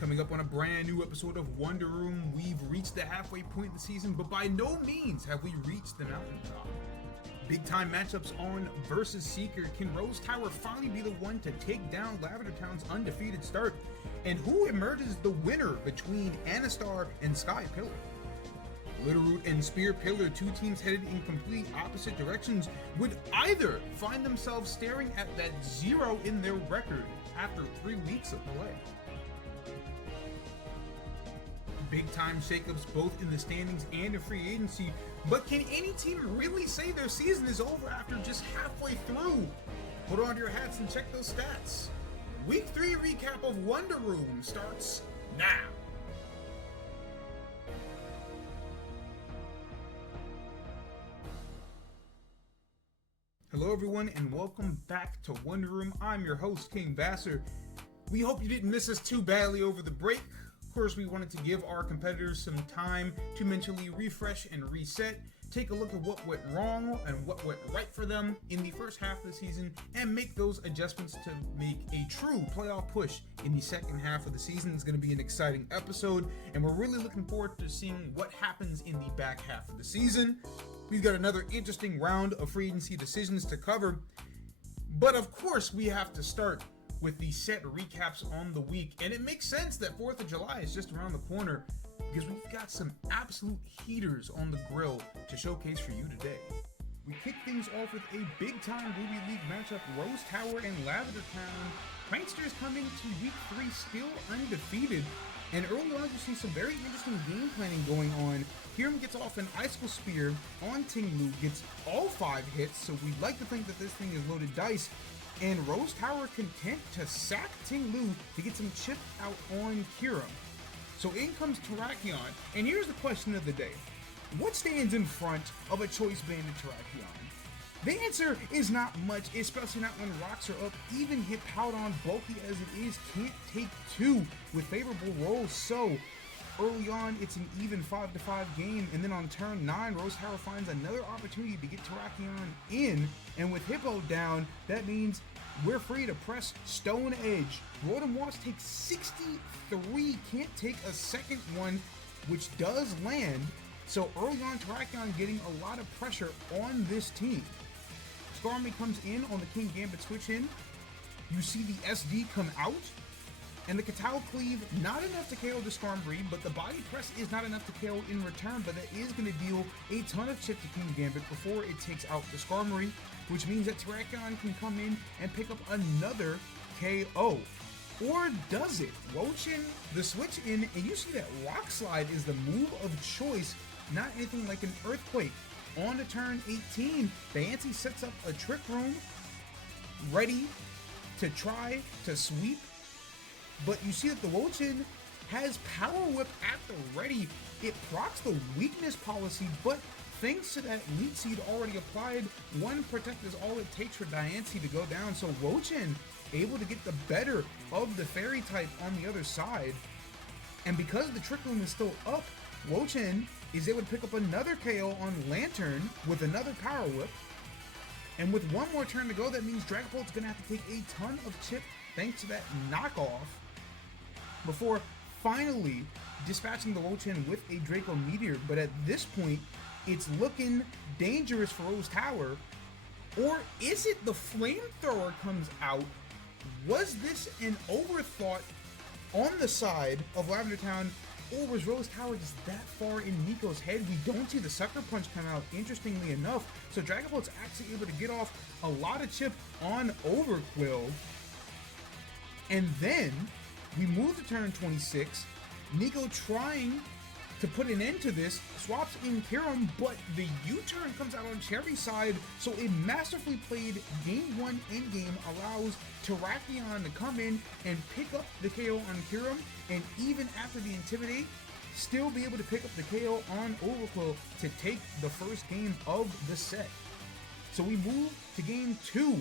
Coming up on a brand new episode of Wonder Room, we've reached the halfway point of the season, but by no means have we reached the mountaintop. Big time matchups on versus Seeker. Can Rose Tower finally be the one to take down Lavender Town's undefeated start? And who emerges the winner between Anastar and Sky Pillar? Littlroot and Spear Pillar, two teams headed in complete opposite directions, would either find themselves staring at that 0 in their record after 3 weeks of play. Big time shakeups both in the standings and in free agency, but can any team really say their season is over after just halfway through? Put on your hats and check those stats. Week 3 recap of Wonder Room starts now. Hello everyone and welcome back to Wonder Room. I'm your host, King Vasser. We hope you didn't miss us too badly over the break. Of course, we wanted to give our competitors some time to mentally refresh and reset, take a look at what went wrong and what went right for them in the first half of the season, and make those adjustments to make a true playoff push in the second half of the season. It's going to be an exciting episode, and we're really looking forward to seeing what happens in the back half of the season. We've got another interesting round of free agency decisions to cover, but of course, we have to start with the set recaps on the week. And it makes sense that 4th of July is just around the corner because we've got some absolute heaters on the grill to showcase for you today. We kick things off with a big-time Ruby League matchup, Rose Tower and Lavender Town. Pranksters coming to week 3 still undefeated, and early on you see some very interesting game planning going on. Hiram gets off an Icicle Spear on Ting-Lu, gets all 5 hits, so we'd like to think that this thing is loaded dice. And Rose Tower content to sack Ting-Lu to get some chip out on Kiram. So in comes Terrakion, and here's the question of the day. What stands in front of a Choice Banded Terrakion? The answer is not much, especially not when rocks are up. Even Hippowdon, bulky as it is, can't take 2 with favorable rolls, so early on, it's an even 5-5 game, and then on turn 9, Rose Tower finds another opportunity to get Terrakion in, and with Hippo down, that means we're free to press Stone Edge. Rotom Wasp takes 63, can't take a second one, which does land, so early on, Terrakion getting a lot of pressure on this team. Skarmory comes in on the King Gambit switch in. You see the SD come out. And the Katal Cleave, not enough to KO the Skarmory, but the Body Press is not enough to KO in return, but that is going to deal a ton of chip to King Gambit before it takes out the Skarmory, which means that Terrakion can come in and pick up another KO. Or does it? Wochin, the switch in, and you see that Rock Slide is the move of choice, not anything like an Earthquake. On to turn 18, Diancie sets up a Trick Room, ready to try to sweep. But you see that the Wochin has Power Whip at the ready. It procs the weakness policy, but thanks to that Leech Seed already applied, 1 Protect is all it takes for Diancie to go down. So Wochin able to get the better of the Fairy type on the other side. And because the Trick Room is still up, Wochin is able to pick up another KO on Lantern with another Power Whip. And with 1 more turn to go, that means Dragapult's going to have to take a ton of chip thanks to that knockoff, before finally dispatching the Wochin with a Draco Meteor. But at this point, it's looking dangerous for Rose Tower. Or is it the Flamethrower comes out? Was this an overthought on the side of Lavender Town, or was Rose Tower just that far in Nico's head? We don't see the Sucker Punch come out, interestingly enough. So Dragapult's actually able to get off a lot of chip on Overquill. And then we move to turn 26. Nico trying to put an end to this, swaps in Kiram, but the U-turn comes out on Cherry's side, so a masterfully played game 1 endgame allows Terrakion to come in and pick up the KO on Kiram, and even after the Intimidate, still be able to pick up the KO on Overquill to take the first game of the set. So we move to game 2.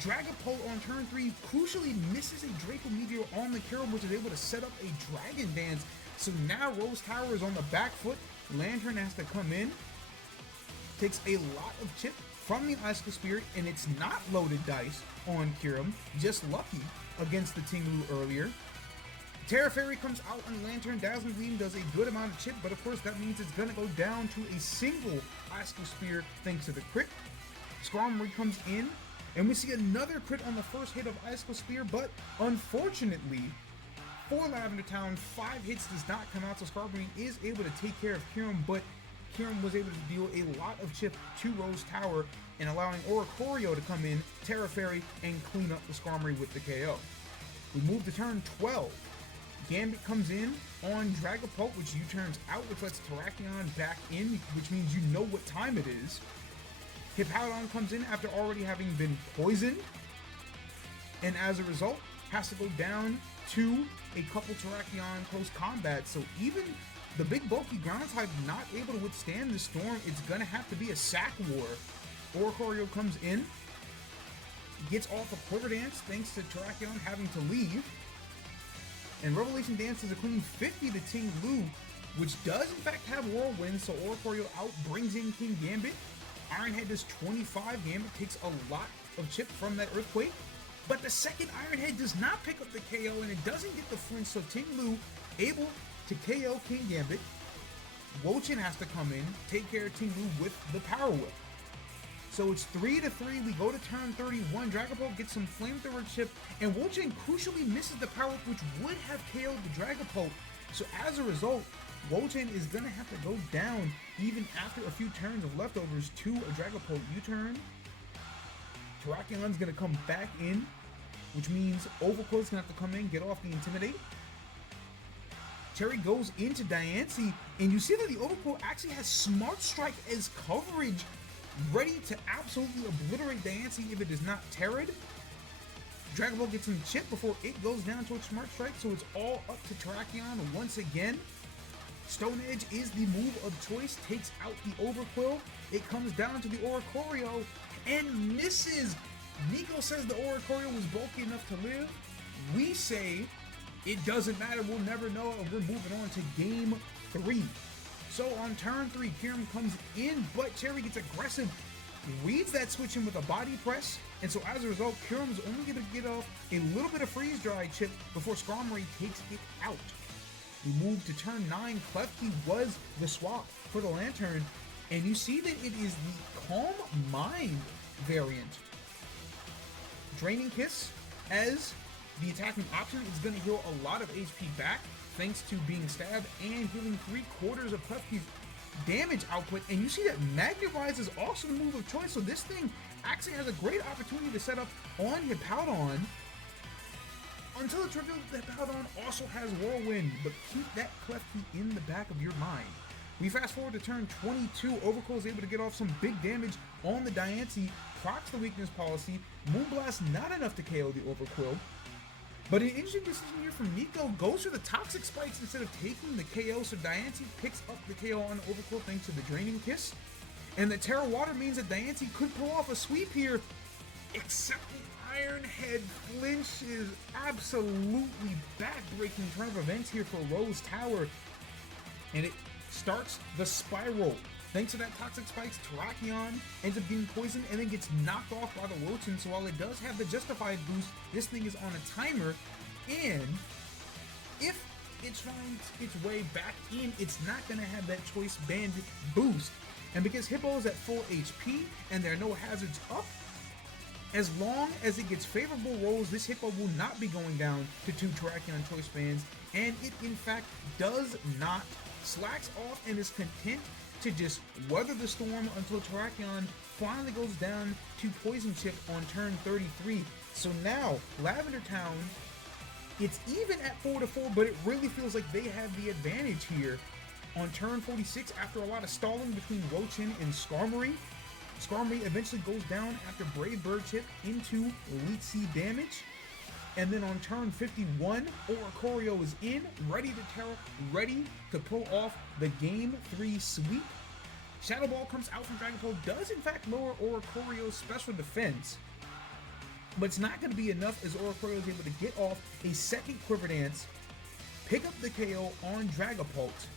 Dragapult on turn 3 crucially misses a Draco Meteor on the Kiram, which is able to set up a Dragon Dance. So now Rose Tower is on the back foot. Lantern has to come in. Takes a lot of chip from the Icicle Spear, and it's not loaded dice on Kiram. Just lucky against the Ting-Lu earlier. Terra Fairy comes out on Lantern. Dazzling Gleam does a good amount of chip, but of course that means it's gonna go down to a single Icicle Spear thanks to the crit. Skarmory comes in, and we see another crit on the first hit of Icicle Spear, but unfortunately, for Lavender Town, 5 hits does not come out, so Skarmory is able to take care of Kyurem, but Kyurem was able to deal a lot of chip to Rose Tower, and allowing Oricorio to come in, Terra Fairy, and clean up the Skarmory with the KO. We move to turn 12. Gambit comes in on Dragapult, which U-turns out, which lets Terrakion back in, which means you know what time it is. Hippowdon comes in after already having been poisoned, and as a result, has to go down to a couple Terrakion close combat. So even the big bulky ground type not able to withstand the storm, it's gonna have to be a sack war. Oricorio comes in, gets off a Quiver Dance thanks to Terrakion having to leave, and Revelation Dance is a clean 50 to Ting Lu, which does in fact have Whirlwind, so Oricorio out brings in King Gambit. Iron Head does 25, Gambit takes a lot of chip from that Earthquake, but the second Iron Head does not pick up the KO, and it doesn't get the flinch, so Ting Lu able to KO King Gambit. Wo-Chin has to come in, take care of Ting Lu with the Power Whip. So it's 3-3, we go to turn 31, Dragapult gets some Flamethrower chip, and Wo-Chin crucially misses the Power Whip, which would have KO'd the Dragapult. So as a result, Wo-Chin is going to have to go down even after a few turns of leftovers to a Dragapult U-turn. Terrakion's going to come back in, which means Overquill's going to have to come in, get off the Intimidate. Cherry goes into Diancie, and you see that the Overquill actually has Smart Strike as coverage, ready to absolutely obliterate Diancie if it is not Terra'd. Dragon Ball gets some chip before it goes down towards Smart Strike, so it's all up to Terrakion once again. Stone Edge is the move of choice, takes out the Overquill. It comes down to the Oricorio and misses. Nico says the Oricorio was bulky enough to live. We say it doesn't matter, we'll never know, and we're moving on to game 3. So on turn 3, Kyurem comes in, but Cherry gets aggressive, reads that switch in with a body press, and so as a result, Kyurem is only going to get off a little bit of freeze dry chip before Skarmory takes it out. We move to turn 9. Klefki was the swap for the Lantern, and you see that it is the Calm Mind variant. Draining Kiss as the attacking option is going to heal a lot of HP back thanks to being stabbed and healing 3/4 of Klefki's damage output, and you see that Magnify is also the move of choice, so this thing actually has a great opportunity to set up on Hippowdon until it's revealed that Hippowdon also has Whirlwind, but keep that Klefki in the back of your mind. We fast forward to turn 22, Overquill is able to get off some big damage on the Diancie, procs the weakness policy, Moonblast not enough to KO the Overquill, but an interesting decision here from Nico, goes for the Toxic Spikes instead of taking the KO, so Diancie picks up the KO on Overquill thanks to the Draining Kiss. And the Terra Water means that Diancie could pull off a sweep here, except the Iron Head flinches. Absolutely back-breaking turn of events here for Rose Tower. And it starts the spiral. Thanks to that Toxic Spikes, Terrakion ends up getting poisoned and then gets knocked off by the Wo-Chin, so while it does have the Justified boost, this thing is on a timer, and if it finds its way back in, it's not going to have that Choice Band boost. And because Hippo is at full HP and there are no hazards up, as long as it gets favorable rolls, this Hippo will not be going down to 2 Terrakion Choice Bands, and it in fact does not. Slacks off and is content to just weather the storm until Terrakion finally goes down to Poison Chip on turn 33. So now, Lavender Town, it's even at 4-4, but it really feels like they have the advantage here. On turn 46, after a lot of stalling between Wo-Chin and Skarmory, Skarmory eventually goes down after Brave Bird Chip into Elite Seed damage. And then on turn 51, Oricorio is in, ready to Terra, ready to pull off the Game 3 sweep. Shadow Ball comes out from Dragapult, does in fact lower Oricorio's special defense, but it's not going to be enough as Oricorio is able to get off a second Quiver Dance, pick up the KO on Dragapult,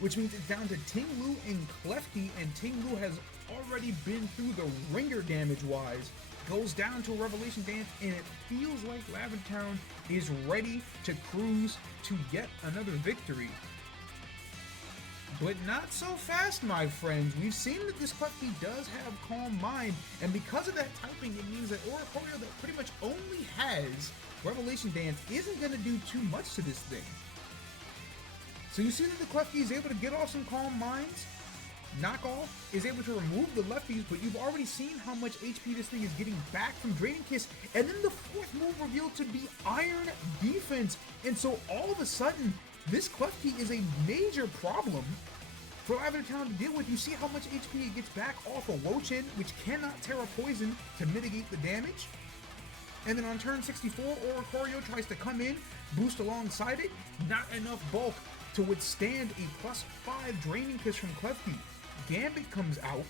which means it's down to Ting Lu and Klefki, and Ting Lu has already been through the ringer damage-wise. goes down to a Revelation Dance, and it feels like Lavender Town is ready to cruise to yet another victory. But not so fast, my friends. We've seen that this Klefki does have Calm Mind, and because of that typing, it means that Oricorio, that pretty much only has Revelation Dance, isn't going to do too much to this thing. So you see that the Klefki is able to get off some Calm Minds. Knockoff is able to remove the lefties, but you've already seen how much HP this thing is getting back from Draining Kiss, and then the fourth move revealed to be Iron Defense, and so all of a sudden, this Klefki is a major problem for Lavender Town to deal with. You see how much HP it gets back off of Wo-Chen, which cannot Terra Poison to mitigate the damage. And then on turn 64, Oricorio tries to come in, boost alongside it. Not enough bulk to withstand a +5 Draining Kiss from Klefki. Gambit comes out,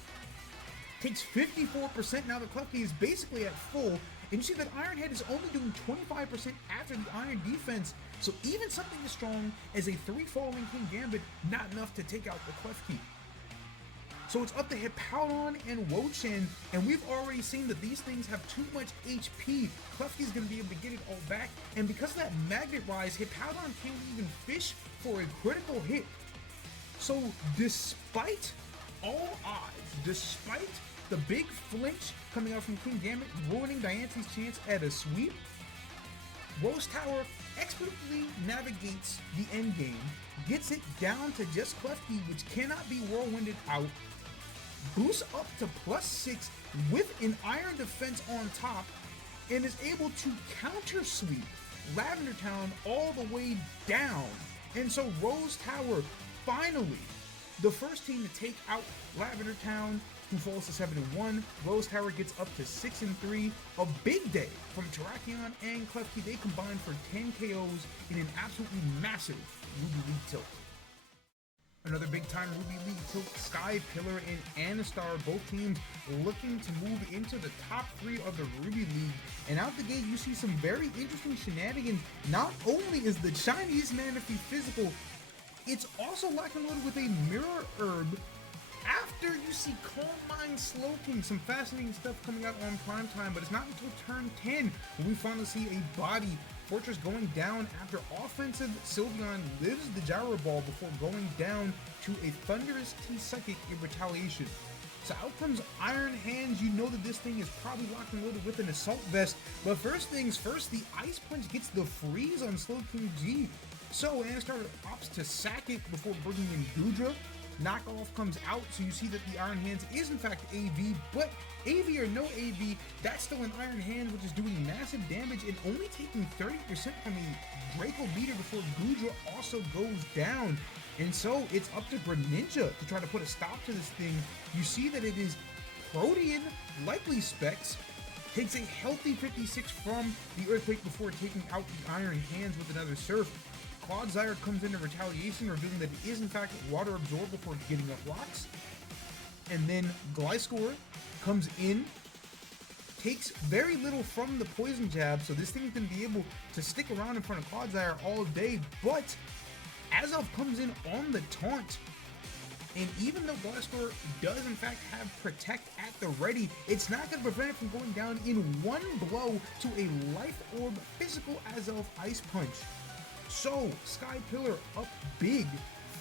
takes 54%. Now the Klefki is basically at full. And you see that Iron Head is only doing 25% after the Iron Defense. So even something as strong as a 3 Falling King Gambit, not enough to take out the Klefki. So it's up to Hippowdon and Wo-Chen, and we've already seen that these things have too much HP. Klefki's going to be able to get it all back, and because of that Magnet Rise, Hippowdon can't even fish for a critical hit. So despite all odds, despite the big flinch coming out from King Gambit, ruining Diance's chance at a sweep, Rose Tower expertly navigates the end game, gets it down to just Klefki, which cannot be whirlwinded out, boosts up to +6 with an Iron Defense on top, and is able to counter sweep Lavender Town all the way down. And so Rose Tower, finally, the first team to take out Lavender Town, who falls to 7-1. Rose Tower gets up to 6-3. A big day from Terrakion and Klefki. They combined for 10 KOs in an absolutely massive Ruby League tilt. Another big time Ruby League tilt, Sky Pillar and Anastar, both teams looking to move into the top 3 of the Ruby League. And out the gate, you see some very interesting shenanigans. Not only is the Chinese Manaphy physical, it's also locked and loaded with a Mirror Herb. After you see Calm Mind Slowking, some fascinating stuff coming out on Primetime, but it's not until turn 10 when we finally see a body Fortress going down after offensive Sylveon lives the Gyro Ball before going down to a Thunderous T-Psychic in retaliation. So out comes Iron Hands. You know that this thing is probably locked and loaded with an Assault Vest, but first things first, the Ice Punch gets the freeze on Slowking G. So Anastar opts to sack it before bringing in Goodra. Knockoff comes out, so you see that the Iron Hands is in fact AV, but AV or no AV, that's still an Iron Hand, which is doing massive damage and only taking 30% from a Draco Beater before Goodra also goes down. And so it's up to Greninja to try to put a stop to this thing. You see that it is Protean, likely Specs, takes a healthy 56 from the Earthquake before taking out the Iron Hands with another Surf. Clodsire comes into retaliation, revealing that it is in fact Water Absorb before getting up rocks. And then Gliscor comes in, takes very little from the Poison Jab, so this thing is going to be able to stick around in front of Clodsire all day, but Azov comes in on the taunt. And even though Gliscor does in fact have Protect at the ready, it's not going to prevent it from going down in one blow to a Life Orb physical Azov Ice Punch. So, Sky Pillar up big,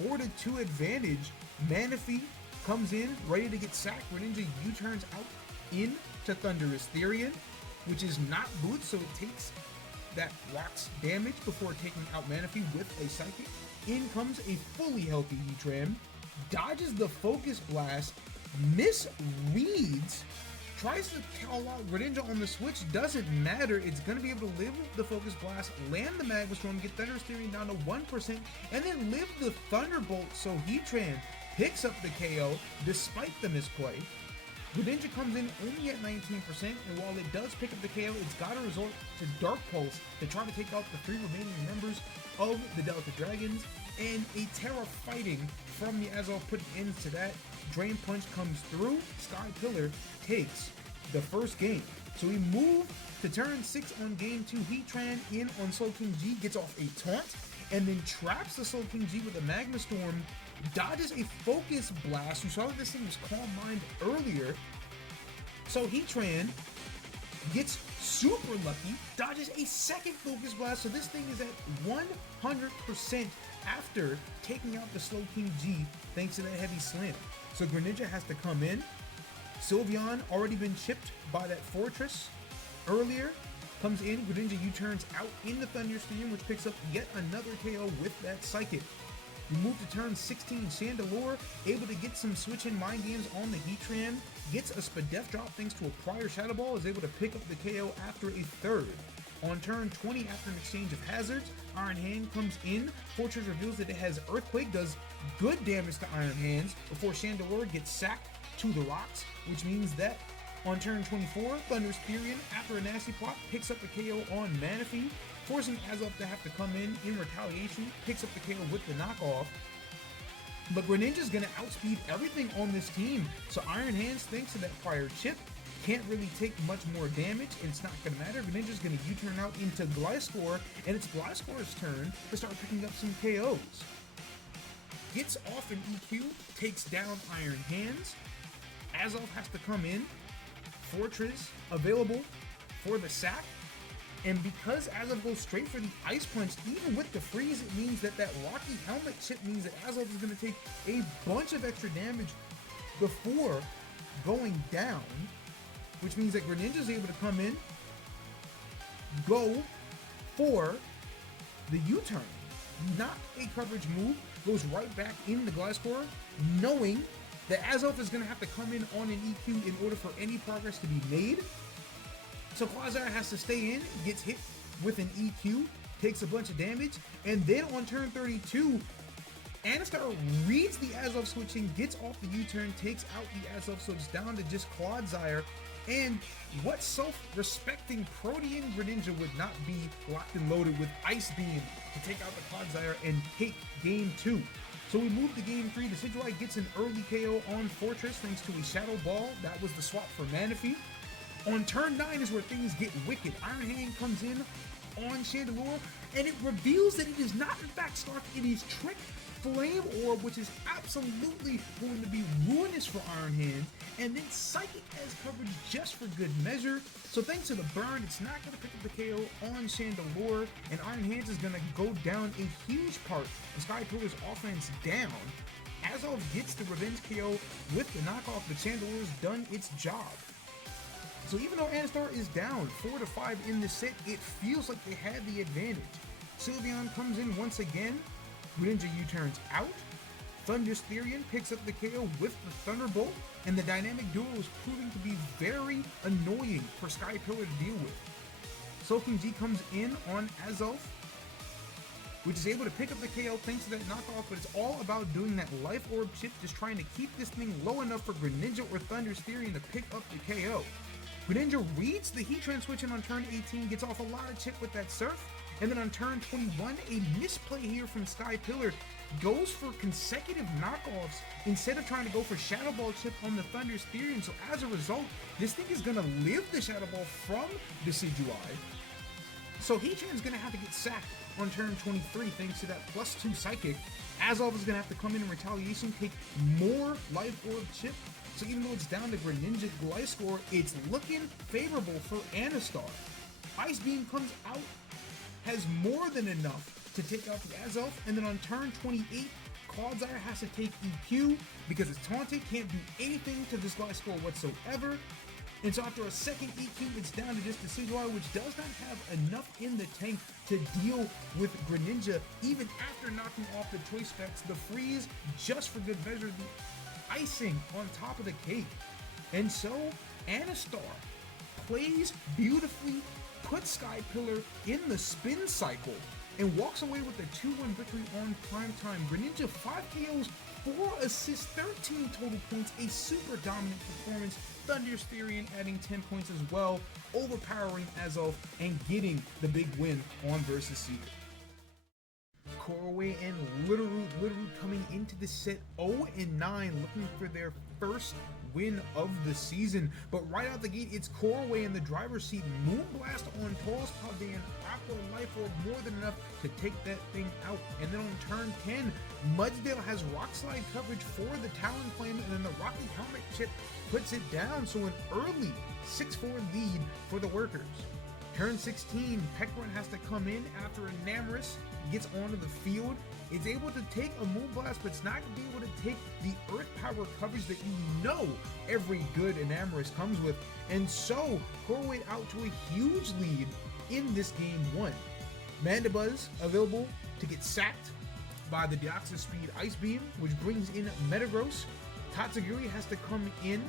4-2 advantage. Manaphy comes in, ready to get sacked. Greninja U-turns out into Thunderous Therian, which is not boots, so it takes that rocks damage before taking out Manaphy with a Psychic. In comes a fully healthy Heatran, dodges the Focus Blast, misreads, tries to call out Greninja on the switch, doesn't matter. It's going to be able to live the Focus Blast, land the Magma Storm, get Thunderous Therian down to 1%, and then live the Thunderbolt, so Heatran picks up the KO despite the misplay. Greninja comes in only at 19%, and while it does pick up the KO, it's got to resort to Dark Pulse to try to take out the 3 remaining members of the Delta Dragons, and a Terra Fighting from the Azov putting ends to that. Drain Punch comes through, Sky Pillar takes the first game. So we move to turn 6 on game 2. Heatran in on Slowking G, gets off a taunt, and then traps the Slowking G with a Magma Storm, dodges a Focus Blast. You saw that this thing was Calm Mind earlier. So Heatran gets super lucky, dodges a second Focus Blast, so this thing is at 100% after taking out the Slowking G thanks to that heavy slam. So Greninja has to come in. Sylveon, already been chipped by that Fortress earlier, comes in. Greninja U-turns out in the Thunderstream, which picks up yet another KO with that Psychic. We move to turn 16, Chandelure, able to get some switch-in mind games on the Heatran, gets a Spadef drop thanks to a prior Shadow Ball, is able to pick up the KO after a third. On turn 20, after an exchange of hazards, Iron Hand comes in, Fortress reveals that it has Earthquake, does good damage to Iron Hands before Chandelure gets sacked to the rocks, which means that on turn 24, Thunder's Therian, after a nasty plot, picks up the KO on Manaphy, forcing Azelf to have to come in retaliation, picks up the KO with the knockoff. But Greninja's gonna outspeed everything on this team, so Iron Hands, thanks to that prior chip, can't really take much more damage, and it's not gonna matter. Greninja's gonna U-turn out into Gliscor, and it's Gliscor's turn to start picking up some KOs. Gets off an EQ, takes down Iron Hands. Azelf has to come in. Fortress available for the sack. And because Azelf goes straight for the Ice Punch, even with the freeze, it means that Rocky Helmet chip means that Azelf is going to take a bunch of extra damage before going down, which means that Greninja is able to come in, go for the U-turn. Not a coverage move, goes right back in the Gliscor, knowing that Azelf is going to have to come in on an EQ in order for any progress to be made. So Quasar has to stay in, gets hit with an EQ, takes a bunch of damage, and then on turn 32, Anastar reads the Azelf switching, gets off the U-turn, takes out the Azelf, so it's down to just Clodsire. And what self-respecting Protean Greninja would not be locked and loaded with Ice Beam to take out the Clodsire and take game 2. So we move to game 3. Decidueye gets an early KO on Fortress thanks to a Shadow Ball. That was the swap for Manaphy. On turn 9 is where things get wicked. Iron Hand comes in on Chandelure, and it reveals that it is not in fact Scarf, it is Trick Flame Orb, which is absolutely going to be ruinous for Iron Hand, and then Psychic as coverage just for good measure. So thanks to the burn, it's not going to pick up the KO on Chandelure, and Iron Hands is going to go down a huge part of Sky Pillar's offense down. Azelf gets the revenge KO with the knockoff, but Chandelure's done its job. So even though Anastar is down 4-5 in this set, it feels like they had the advantage. Sylveon comes in once again. Greninja U-turns out. Thunder's Therian picks up the KO with the Thunderbolt, and the dynamic duo is proving to be very annoying for Sky Pillar to deal with. Soaking G comes in on Azelf, which is able to pick up the KO thanks to that knockoff, but it's all about doing that Life Orb chip, just trying to keep this thing low enough for Greninja or Thunder's Therian to pick up the KO. Greninja reads the Heatran switch in on turn 18, gets off a lot of chip with that Surf, and then on turn 21, a misplay here from Sky Pillar, goes for consecutive knockoffs instead of trying to go for Shadow Ball chip on the Thunder's Therian. So as a result, this thing is going to live the Shadow Ball from Decidueye. So Heatran's going to have to get sacked on turn 23 thanks to that +2 Psychic. Azelf is going to have to come in retaliation, take more Life Orb chip. So even though it's down to Greninja Gliscor, it's looking favorable for Anastar. Ice Beam comes out, has more than enough to take out the Azelf, and then on turn 28, Clodsire has to take EQ because it's taunted, can't do anything to this Gliscor whatsoever. And so after a second EQ, it's down to just Decidueye, which does not have enough in the tank to deal with Greninja, even after knocking off the choice specs. The freeze, just for good measure, the icing on top of the cake. And so Anastar plays beautifully, puts Sky Pillar in the spin cycle, and walks away with a 2-1 victory on Primetime. Greninja 5 KOs, 4 assists, 13 total points, a super dominant performance. Thunder's Therian adding 10 points as well, overpowering Azelf and getting the big win on versus Seeder. Koroway and Littleroot coming into the set 0-9, looking for their first win of the season. But right out the gate, it's Corway in the driver's seat. Moonblast on Tauros Paldean, Aqua and Life Orb, more than enough to take that thing out. And then on turn 10, Mudsdale has Rock Slide coverage for the Talonflame, and then the Rocky Helmet chip puts it down. So an early 6-4 lead for the workers. Turn 16, Pekron has to come in after Enamorus gets onto the field. It's able to take a Moonblast, but it's not going to be able to take the Earth Power coverage that you know every good Enamorus comes with. And so, Corway out to a huge lead in this game 1. Mandibuzz available to get sacked by the Deoxys Speed Ice Beam, which brings in Metagross. Tatsugiri has to come in,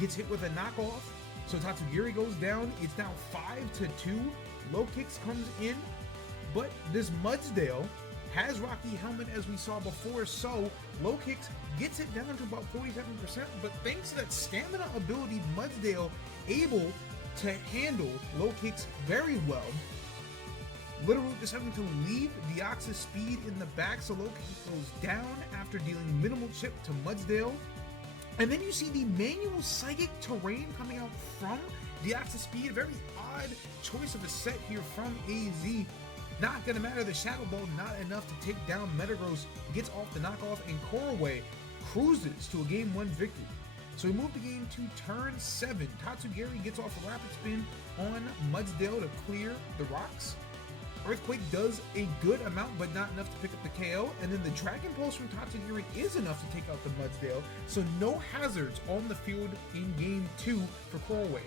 gets hit with a knockoff. So Tatsugiri goes down. It's now 5-2. Low Kicks comes in, but this Mudsdale has Rocky Helmet as we saw before, so Low Kicks gets it down to about 47%, but thanks to that stamina ability, Mudsdale able to handle Low Kicks very well. Littleroot just having to leave Deoxys Speed in the back, so Low Kick goes down after dealing minimal chip to Mudsdale. And then you see the manual Psychic Terrain coming out from Deoxys Speed, a very odd choice of a set here from AZ. Not gonna matter, the Shadow Ball not enough to take down Metagross, gets off the knockoff, and Corway cruises to a game 1 victory. So we move to game 2, turn 7. Tatsugiri gets off a Rapid Spin on Mudsdale to clear the rocks. Earthquake does a good amount, but not enough to pick up the KO, and then the Dragon Pulse from Tatsugiri is enough to take out the Mudsdale, so no hazards on the field in game 2 for Corway.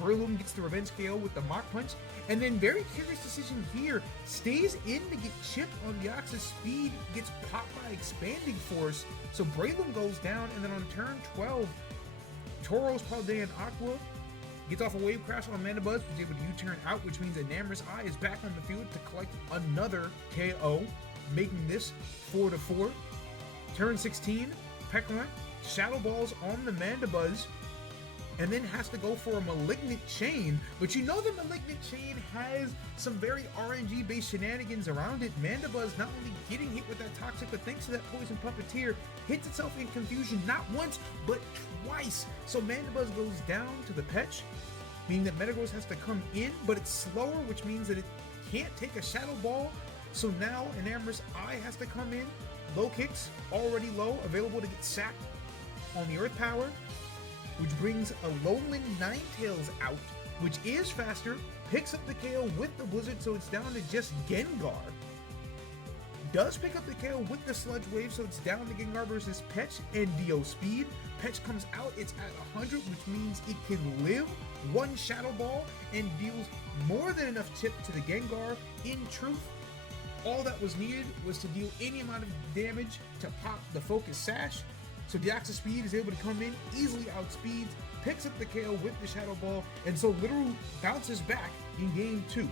Breloom gets the revenge KO with the Mach Punch, and then very curious decision here, stays in to get chipped on Deoxys Speed, gets popped by Expanding Force, so Breloom goes down, and then on turn 12, Tauros Paldean Aqua gets off a Wave Crash on Mandibuzz, which is able to U-turn out, which means Enamorus Eye is back on the field to collect another KO, making this 4-4. Turn 16, Pekron Shadow Balls on the Mandibuzz, and then has to go for a Malignant Chain, but you know the Malignant Chain has some very RNG-based shenanigans around it. Mandibuzz not only getting hit with that Toxic, but thanks to that Poison Puppeteer, hits itself in confusion not once, but twice. So Mandibuzz goes down to the Petch, meaning that Metagross has to come in, but it's slower, which means that it can't take a Shadow Ball. So now Enamorus Eye has to come in. Low Kicks, already low, available to get sacked on the Earth Power, which brings a Alolan Ninetales out, which is faster, picks up the KO with the Blizzard, so it's down to just Gengar. Does pick up the KO with the Sludge Wave, so it's down to Gengar versus Petch and Dio Speed. Petch comes out, it's at 100, which means it can live one Shadow Ball and deals more than enough chip to the Gengar. In truth, all that was needed was to deal any amount of damage to pop the Focus Sash. So Deoxys Speed is able to come in, easily outspeeds, picks up the KO with the Shadow Ball, and so literally bounces back in game 2.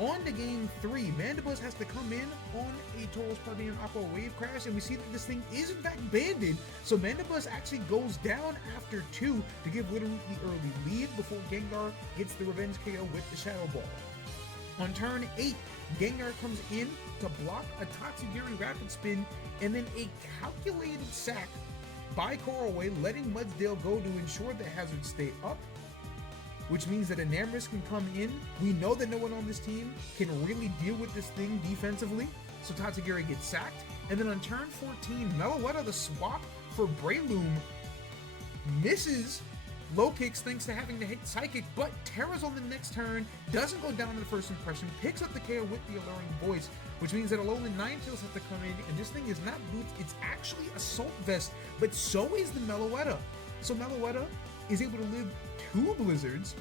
On to game 3, Mandibuzz has to come in on a Tauros Paldean Aqua Wave Crash, and we see that this thing is in fact banded, so Mandibuzz actually goes down after 2 to give literally the early lead before Gengar gets the revenge KO with the Shadow Ball. On turn 8, Gengar comes in to block a Tatsugiri Rapid Spin, and then a calculated sack by Corway, letting Mudsdale go to ensure the hazards stay up, which means that Enamorus can come in. We know that no one on this team can really deal with this thing defensively, so Tatsugiri gets sacked. And then on turn 14, Meloetta, the swap for Breloom, misses Low Kicks thanks to having to hit Psychic, but Terra's on the next turn, doesn't go down to the first impression, picks up the KO with the Alluring Voice, which means that Alolan Ninetales has to come in, and this thing is not Boots, it's actually Assault Vest, but so is the Meloetta. So Meloetta is able to live 2 Blizzards,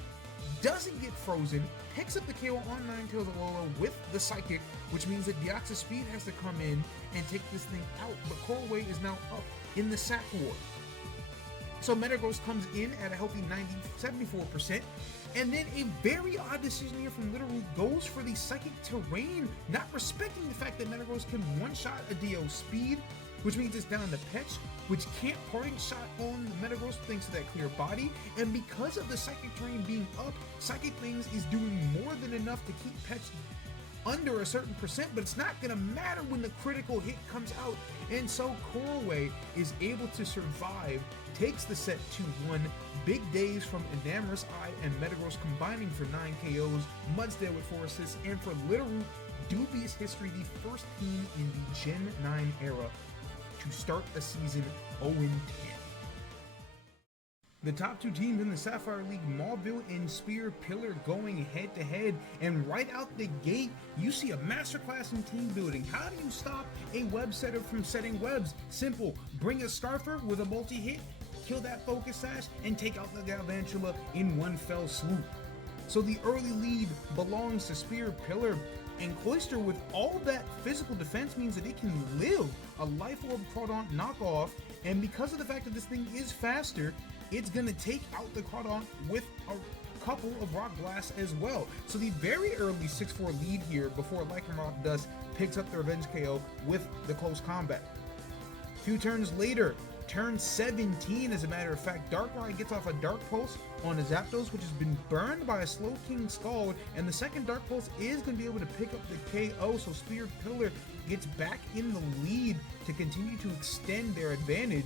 doesn't get frozen, picks up the KO on Ninetales Alola with the Psychic, which means that Deoxys Speed has to come in and take this thing out, but Corway is now up in the Sack War. So Metagross comes in at a healthy 74%, and then a very odd decision here from Littleroot goes for the Psychic Terrain, not respecting the fact that Metagross can one-shot a Dio Speed, which means it's down to Petch, which can't parting shot on the Metagross thanks to that clear body, and because of the Psychic Terrain being up, Psychic Things is doing more than enough to keep Petch under a certain percent, but it's not going to matter when the critical hit comes out. And so Corway is able to survive, takes the set 2-1. Big days from Enamorous Eye and Metagross combining for 9 KOs, Mudsdale with 4 assists, and for Littleroot, dubious history, the first team in the Gen 9 era to start a season 0-10. The top 2 teams in the Sapphire League, Mauville and Spear Pillar, going head to head, and right out the gate you see a masterclass in team building. How do you stop a web setter from setting webs? Simple. Bring a Scarfer with a multi-hit, kill that Focus Sash, and take out the Galvantula in one fell swoop. So the early lead belongs to Spear Pillar, and Cloyster with all that physical defense means that it can live a Life Orb Crawdaunt knockoff, and because of the fact that this thing is faster, it's gonna take out the Crawdaunt with a couple of Rock Blasts as well. So the very early 6-4 lead here before Lycanroc Dust picks up the Revenge KO with the close combat. A few turns later, turn 17 as a matter of fact, Darkrai gets off a Dark Pulse on a Zapdos, which has been burned by a Slow King Scald, and the second Dark Pulse is going to be able to pick up the KO, so Spear Pillar gets back in the lead to continue to extend their advantage.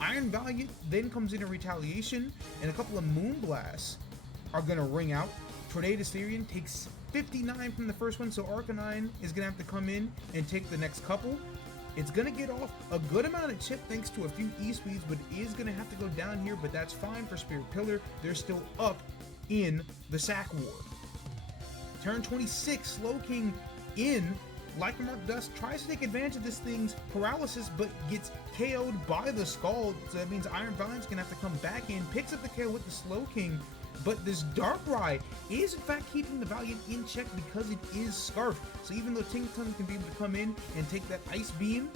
Iron Valiant then comes in a retaliation, and a couple of Moonblasts are going to ring out. Tornadus Therian takes 59 from the first one, so Arcanine is going to have to come in and take the next couple. It's going to get off a good amount of chip thanks to a few E-speeds, but it is going to have to go down here, but that's fine for Spirit Pillar. They're still up in the Sack War. Turn 26, Slow King in. Lycanroc Dust tries to take advantage of this thing's paralysis, but gets KO'd by the Scald, so that means Iron Valiant's going to have to come back in, picks up the KO with the Slow King, but this Darkrai is in fact keeping the Valiant in check because it is Scarf. So even though Tinkaton can be able to come in and take that Ice Beam,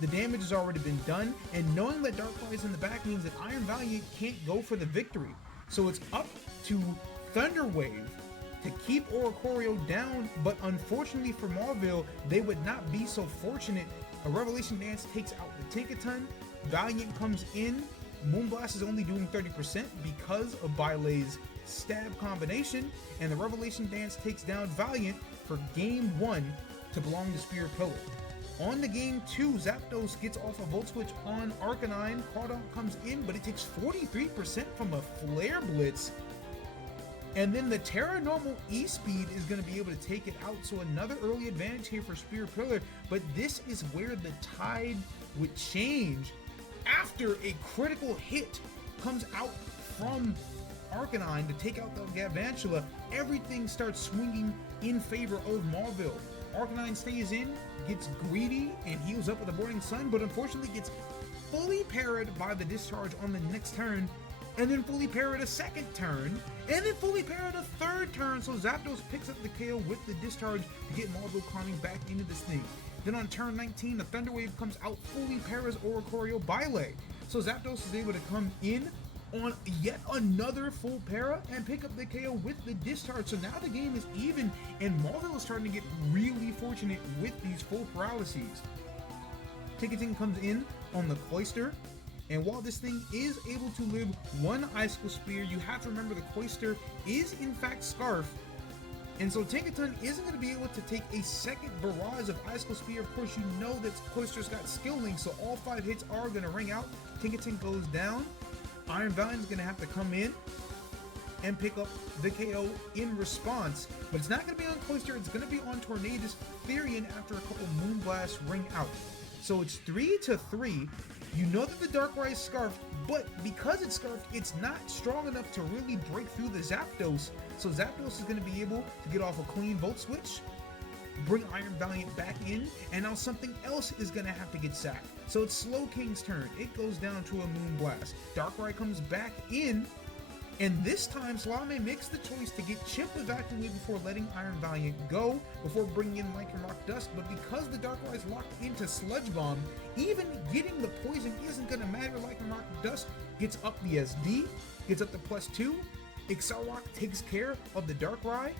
the damage has already been done, and knowing that Darkrai is in the back means that Iron Valiant can't go for the victory. So it's up to Thunder Wave to keep Oricorio down, but unfortunately for Mauville, they would not be so fortunate. A Revelation Dance takes out the Tinkaton, Valiant comes in, Moonblast is only doing 30% because of Bailei's stab combination, and the Revelation Dance takes down Valiant for game 1 to belong to Spear Pillar. On to game 2, Zapdos gets off a Volt Switch on Arcanine, Crawdaunt comes in, but it takes 43% from a Flare Blitz. And then the Terra Normal E-Speed is going to be able to take it out, so another early advantage here for Spear Pillar, but this is where the tide would change. After a critical hit comes out from Arcanine to take out the Galvantula, everything starts swinging in favor of Mauville. Arcanine stays in, gets greedy, and heals up with a Morning Sun, but unfortunately gets fully parried by the discharge on the next turn, and then fully parried a second turn, and then fully parried a third turn, so Zapdos picks up the KO with the discharge to get Mauville climbing back into this thing. Then on turn 19, the Thunder Wave comes out, fully parries Oricorio Baile. So Zapdos is able to come in on yet another full para and pick up the KO with the discharge. So now the game is even, and Mauville is starting to get really fortunate with these full paralyses. Ticketing comes in on the Cloyster, and while this thing is able to live one Icicle Spear, you have to remember the Cloyster is in fact Scarf, and so Tinkaton isn't going to be able to take a second barrage of Icicle Spear. Of course, you know that Cloyster's got Skill Link, so all 5 hits are going to ring out. Tinkaton goes down. Iron Valiant's going to have to come in and pick up the KO in response, but it's not going to be on Cloyster, it's going to be on Tornadus Therian after a couple Moonblasts ring out. So it's 3-3. You know that the Darkrai is Scarfed, but because it's Scarfed, it's not strong enough to really break through the Zapdos. So Zapdos is going to be able to get off a clean Volt Switch, bring Iron Valiant back in, and now something else is going to have to get sacked. So it's Slow King's turn. It goes down to a Moonblast. Darkrai comes back in, and this time Salame makes the choice to get Chip evacuated before letting Iron Valiant go, before bringing in Lycanroc Dust, but because the Darkrai is locked into Sludge Bomb, even getting the poison isn't going to matter. Lycanroc Dust gets up the SD, gets up to +2, Exarrock takes care of the Darkrai,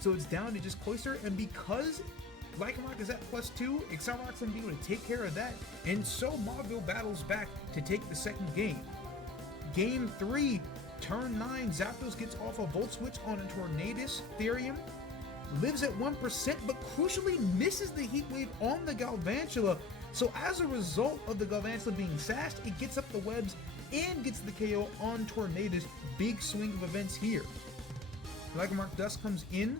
so it's down to just Cloyster, and because Lycanroc is at +2, Exarrock's going to be able to take care of that, and so Mauville battles back to take the second game. Game 3, turn 9, Zapdos gets off a Volt Switch on a Tornadus Therian. lives at 1%, but crucially misses the heat wave on the Galvantula. So as a result of the Galvantula being sassed, it gets up the webs and gets the KO on Tornadus. Big swing of events here. Lycanroc Dust comes in,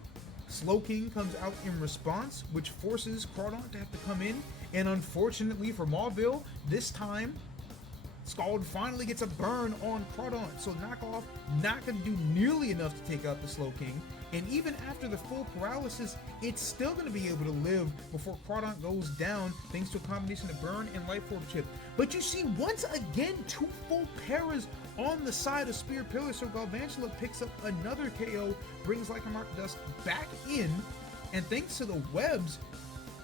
Slowking comes out in response, which forces Crawdon to have to come in, and unfortunately for Mauville, this time, Scald finally gets a burn on Crawdon, so Knockoff not going to do nearly enough to take out the Slowking, and even after the full paralysis, it's still going to be able to live before Crawdon goes down thanks to a combination of burn and Life Orb chip. But you see, once again, 2 full paras on the side of Spear Pillar, so Galvantula picks up another KO, brings Lycanroc Dust back in, and thanks to the webs,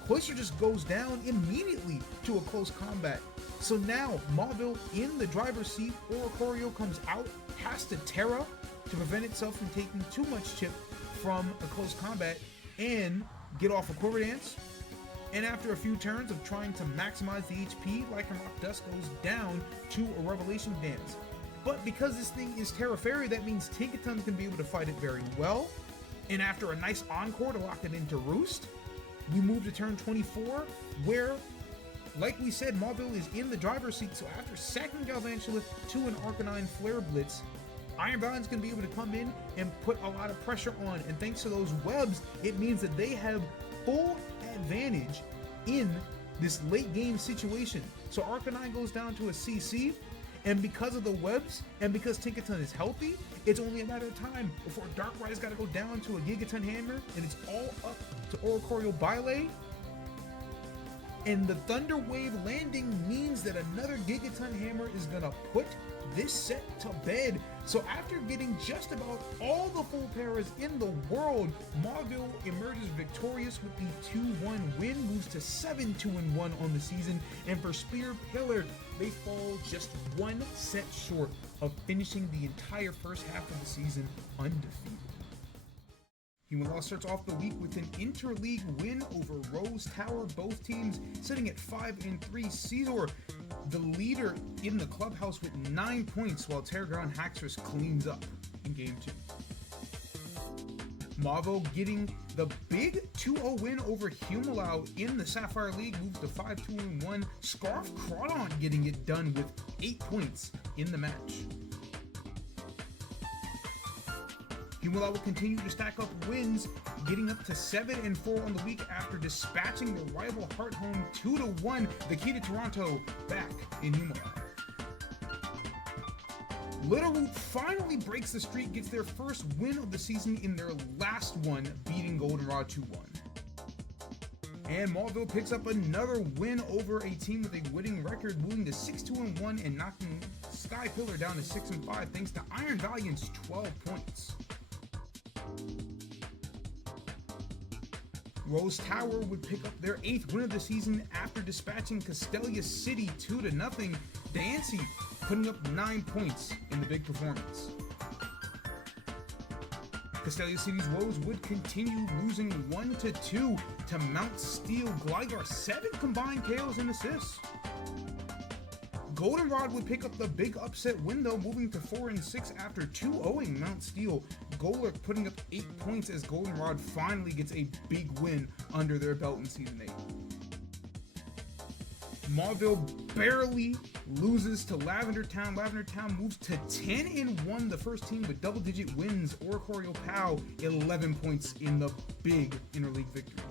Cloyster just goes down immediately to a close combat. So now, Mauville in the driver's seat, Oricorio comes out, has to Terra to prevent itself from taking too much chip from a close combat and get off a Quiver Dance. And after a few turns of trying to maximize the HP, Lycanroc Dust goes down to a Revelation Dance. But because this thing is Terra Fairy, that means Tinkaton can be able to fight it very well. And after a nice encore to lock it into Roost, we move to turn 24, where, like we said, Mauville is in the driver's seat, so after sacking Galvantula to an Arcanine Flare Blitz, Iron Valiant's going to be able to come in and put a lot of pressure on, and thanks to those webs, it means that they have full advantage in this late game situation. So Arcanine goes down to a CC, and because of the webs, and because Tinkaton is healthy, it's only a matter of time before Darkrai's got to go down to a Gigaton Hammer, and it's all up to Oricorio Bile. And the Thunder Wave landing means that another Gigaton Hammer is gonna put this set to bed. So after getting just about all the full paras in the world, Mauville emerges victorious with the 2-1 win, moves to 7-2-1 on the season, and for Spear Pillar, they fall just 1 set short of finishing the entire first half of the season undefeated. Human Law starts off the week with an interleague win over Rose Tower, both teams sitting at 5-3. Caesar, the leader in the clubhouse with 9 points, while Terragon Haxorus cleans up in game 2. Nouveau getting the big 2-0 win over Humalau in the Sapphire League, moves to 5-2-1. Scarf Crawdon getting it done with 8 points in the match. Humalau will continue to stack up wins, getting up to 7-4 on the week after dispatching the rival Hearthome 2-1. The key to Toronto back in Humalau. Littleroot finally breaks the streak, gets their first win of the season in their last one, beating Goldenrod 2-1. And Mauville picks up another win over a team with a winning record, moving to 6-2-1 and knocking Sky Pillar down to 6-5 thanks to Iron Valiant's 12 points. Rose Tower would pick up their 8th win of the season after dispatching Castelia City 2-0. Dancy putting up 9 points in the big performance. Castelia City's woes would continue, losing 1-2 to Mount Steel. Gligar 7 combined KOs and assists. Goldenrod would pick up the big upset win though, moving to 4-6 after 2-0ing Mount Steel. Golurk putting up 8 points as Goldenrod finally gets a big win under their belt in Season 8. Mauville barely loses to Lavender Town. Lavender Town moves to 10-1, the first team with double-digit wins. Oricorio Pow 11 points in the big interleague victory.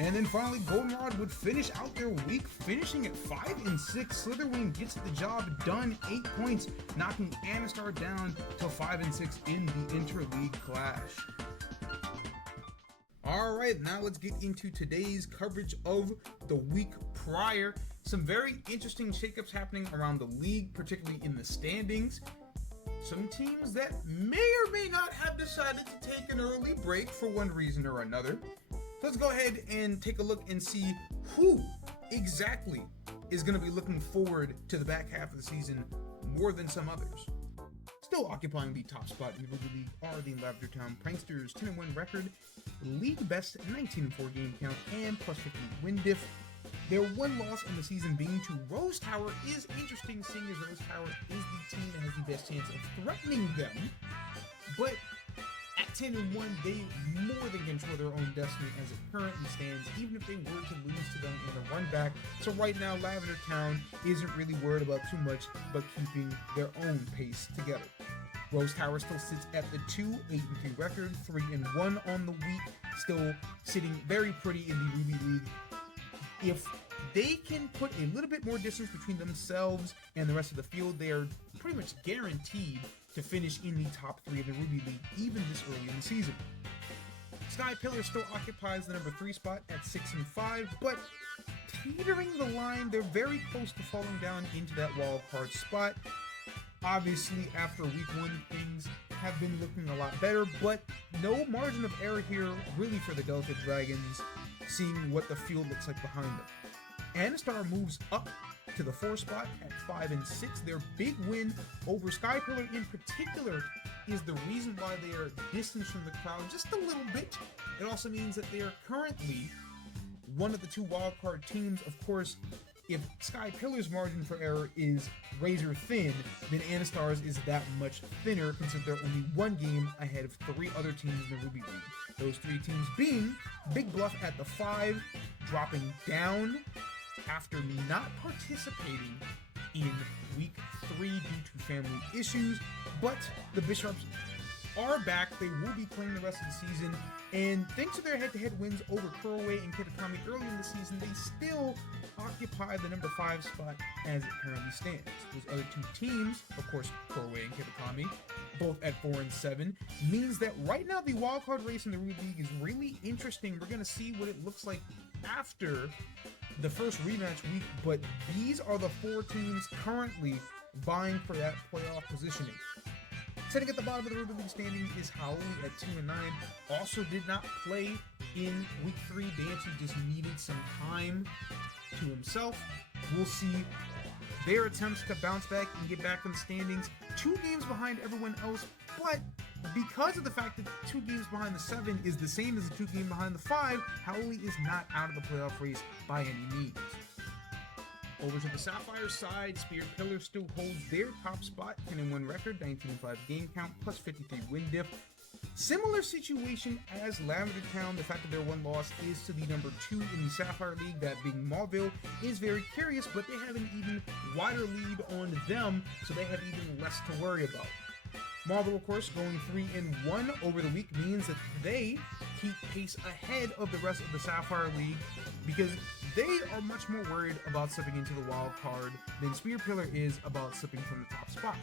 And then finally, Goldenrod would finish out their week, finishing at 5-6. Slitherwing gets the job done, 8 points, knocking Anastar down to 5-6 in the interleague clash. All right, now let's get into today's coverage of the week prior. Some very interesting shakeups happening around the league, particularly in the standings. Some teams that may or may not have decided to take an early break for one reason or another. Let's go ahead and take a look and see who exactly is going to be looking forward to the back half of the season more than some others. Still occupying the top spot in the Boogie League are the Lavender Town Pranksters' 10-1 record, league best 19-4 game count, and plus 50 win diff. Their one loss in the season being to Rose Tower is interesting, seeing as Rose Tower is the team that has the best chance of threatening them. But at 10-1, they more than control their own destiny as it currently stands, even if they were to lose to them in the run back. So right now, Lavender Town isn't really worried about too much, but keeping their own pace together. Rose Tower still sits at the 2-8-3 record, 3-1 on the week, still sitting very pretty in the Ruby League. If they can put a little bit more distance between themselves and the rest of the field, they are pretty much guaranteed to finish in the top 3 of the Ruby League, even this early in the season. Sky Pillar still occupies the number 3 spot at 6-5, but teetering the line, they're very close to falling down into that wild card spot. Obviously, after week 1, things have been looking a lot better, but no margin of error here really for the Delta Dragons, seeing what the field looks like behind them. Anastar moves up to the 4 spot at 5-6. Their big win over Sky Pillar in particular is the reason why they are distanced from the crowd just a little bit. It also means that they are currently one of the 2 wildcard teams. Of course, if Sky Pillar's margin for error is razor thin, then Anastar's is that much thinner, considering they're only 1 game ahead of 3 other teams in the Ruby League. Those 3 teams being Big Bluff at the 5, dropping down after not participating in week 3 due to family issues, but the Bishops are back. They will be playing the rest of the season, and thanks to their head-to-head wins over Kuroway and Kitakami early in the season, they still occupy the number 5 spot as it currently stands. Those other 2 teams, of course, Kuroway and Kitakami, both at 4-7, means that right now the wildcard race in the Ruby League is really interesting. We're going to see what it looks like after the first rematch week, but these are the 4 teams currently vying for that playoff positioning. Sitting at the bottom of the Ruby League standings is Howley at 2-9. Also did not play in week 3. Dancy just needed some time to himself. We'll see their attempts to bounce back and get back in the standings. 2 games behind everyone else, but because of the fact that 2 games behind the 7 is the same as the 2 games behind the 5, Howley is not out of the playoff race by any means. Over to the Sapphire side, Spirit Pillar still holds their top spot, 10-1 record, 19-5 game count, plus 53 win diff. Similar situation as Lavender Town. The fact that their 1 loss is to the number 2 in the Sapphire League, that being Mauville, is very curious, but they have an even wider lead on them, so they have even less to worry about. Mauville, of course, going 3-1 over the week means that they keep pace ahead of the rest of the Sapphire League, because they are much more worried about slipping into the wild card than Spear Pillar is about slipping from the top spot.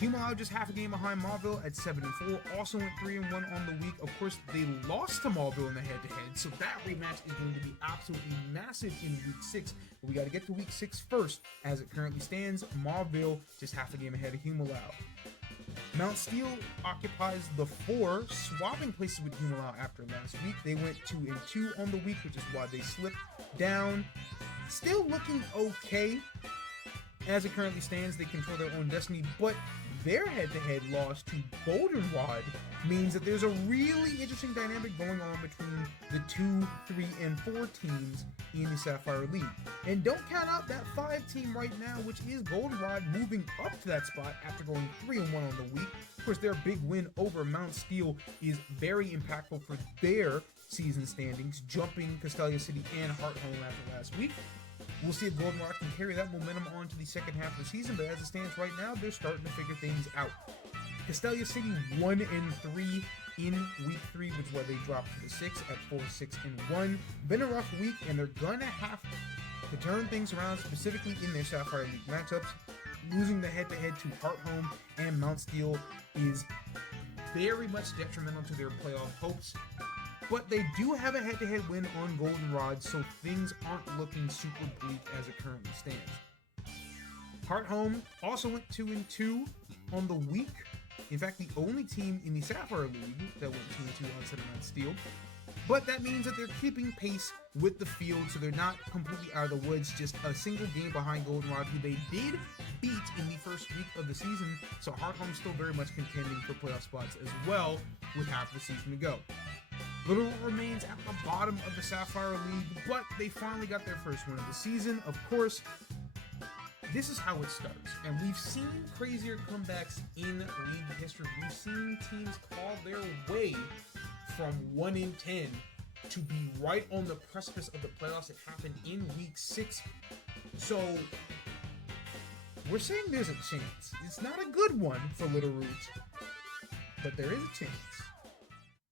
Humalau just half a game behind Mauville at 7-4, also went 3-1 on the week. Of course, they lost to Mauville in the head-to-head, so that rematch is going to be absolutely massive in week 6. But we got to get to week 6 first. As it currently stands, Mauville just half a game ahead of Humalau. Mount Steel occupies the 4, swapping places with Humalau after last week. They went 2-2 on the week, which is why they slipped down. Still looking okay. As it currently stands, they control their own destiny, but their head-to-head loss to Goldenrod means that there's a really interesting dynamic going on between the 2, 3, and 4 teams in the Sapphire League. And don't count out that 5 team right now, which is Goldenrod moving up to that spot after going 3-1 on the week. Of course, their big win over Mount Steel is very impactful for their season standings, jumping Castelia City and Heart Home after last week. We'll see if Goldenrod can carry that momentum on to the second half of the season, but as it stands right now, they're starting to figure things out. Castelia City 1-3 in week 3, which is why they dropped to the 6 at 4-6-1. Been a rough week, and they're gonna have to turn things around, specifically in their Sapphire League matchups. Losing the head-to-head to Heart Home and Mount Steel is very much detrimental to their playoff hopes. But they do have a head-to-head win on Goldenrod, so things aren't looking super bleak as it currently stands. Heart Home also went 2-2 on the week. In fact, the only team in the Sapphire League that went 2-2 on Cinnamon Steel. But that means that they're keeping pace with the field, so they're not completely out of the woods, just a single game behind Goldenrod, who they did beat in the first week of the season, so Heart Home's still very much contending for playoff spots as well, with half the season to go. Little remains at the bottom of the Sapphire League, but they finally got their first win of the season. Of course, this is how it starts, and we've seen crazier comebacks in league history. We've seen teams call their way from 1-10 to be right on the precipice of the playoffs. It happened in week 6. So we're saying there's a chance. It's not a good one for Little Roots, but there is a chance.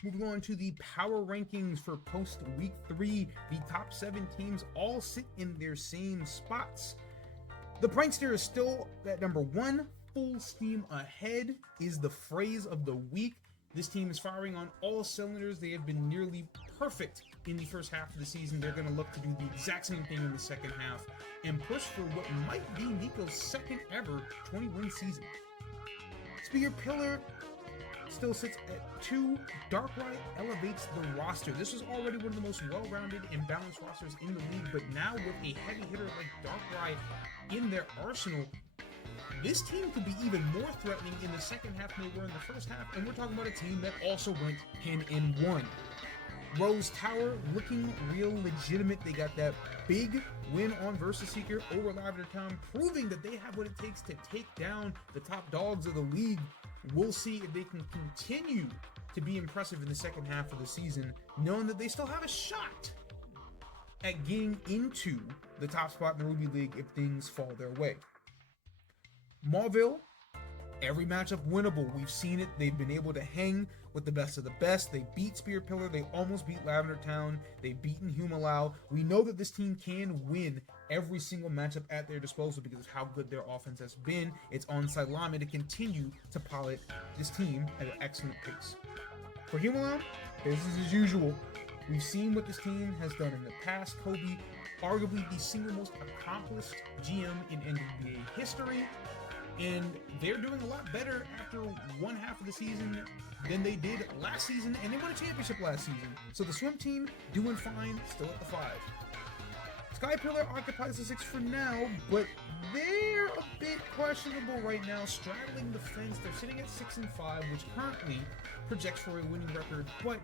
Moving on to the power rankings for post week 3, the top 7 teams all sit in their same spots. The Prankster is still at number 1. Full steam ahead is the phrase of the week. This team is firing on all cylinders. They have been nearly perfect in the first half of the season. They're going to look to do the exact same thing in the second half and push for what might be Nico's second ever 20-win season. Spear Pillar still sits at 2. Darkrai elevates the roster. This was already one of the most well-rounded and balanced rosters in the league, but now with a heavy hitter like Darkrai in their arsenal, this team could be even more threatening in the second half than they were in the first half, and we're talking about a team that also went 10-1. Rose Tower looking real legitimate. They got that big win on Versus Seeker over Lavender Town, proving that they have what it takes to take down the top dogs of the league. We'll see if they can continue to be impressive in the second half of the season, knowing that they still have a shot at getting into the top spot in the Ruby League if things fall their way. Mauville, every matchup winnable. We've seen it. They've been able to hang with the best of the best. They beat Spear Pillar. They almost beat Lavender Town. They've beaten Humalau. We know that this team can win every single matchup at their disposal because of how good their offense has been. It's on Sailame to continue to pilot this team at an excellent pace. For Humalau, business as usual. We've seen what this team has done in the past. Kobe, arguably the single most accomplished GM in NWBA history, and they're doing a lot better after one half of the season than they did last season, and they won a championship last season. So the swim team doing fine, still at the 5. Sky Pillar occupies the 6 for now, but they're a bit questionable right now, straddling the fence. They're sitting at 6-5, which currently projects for a winning record, but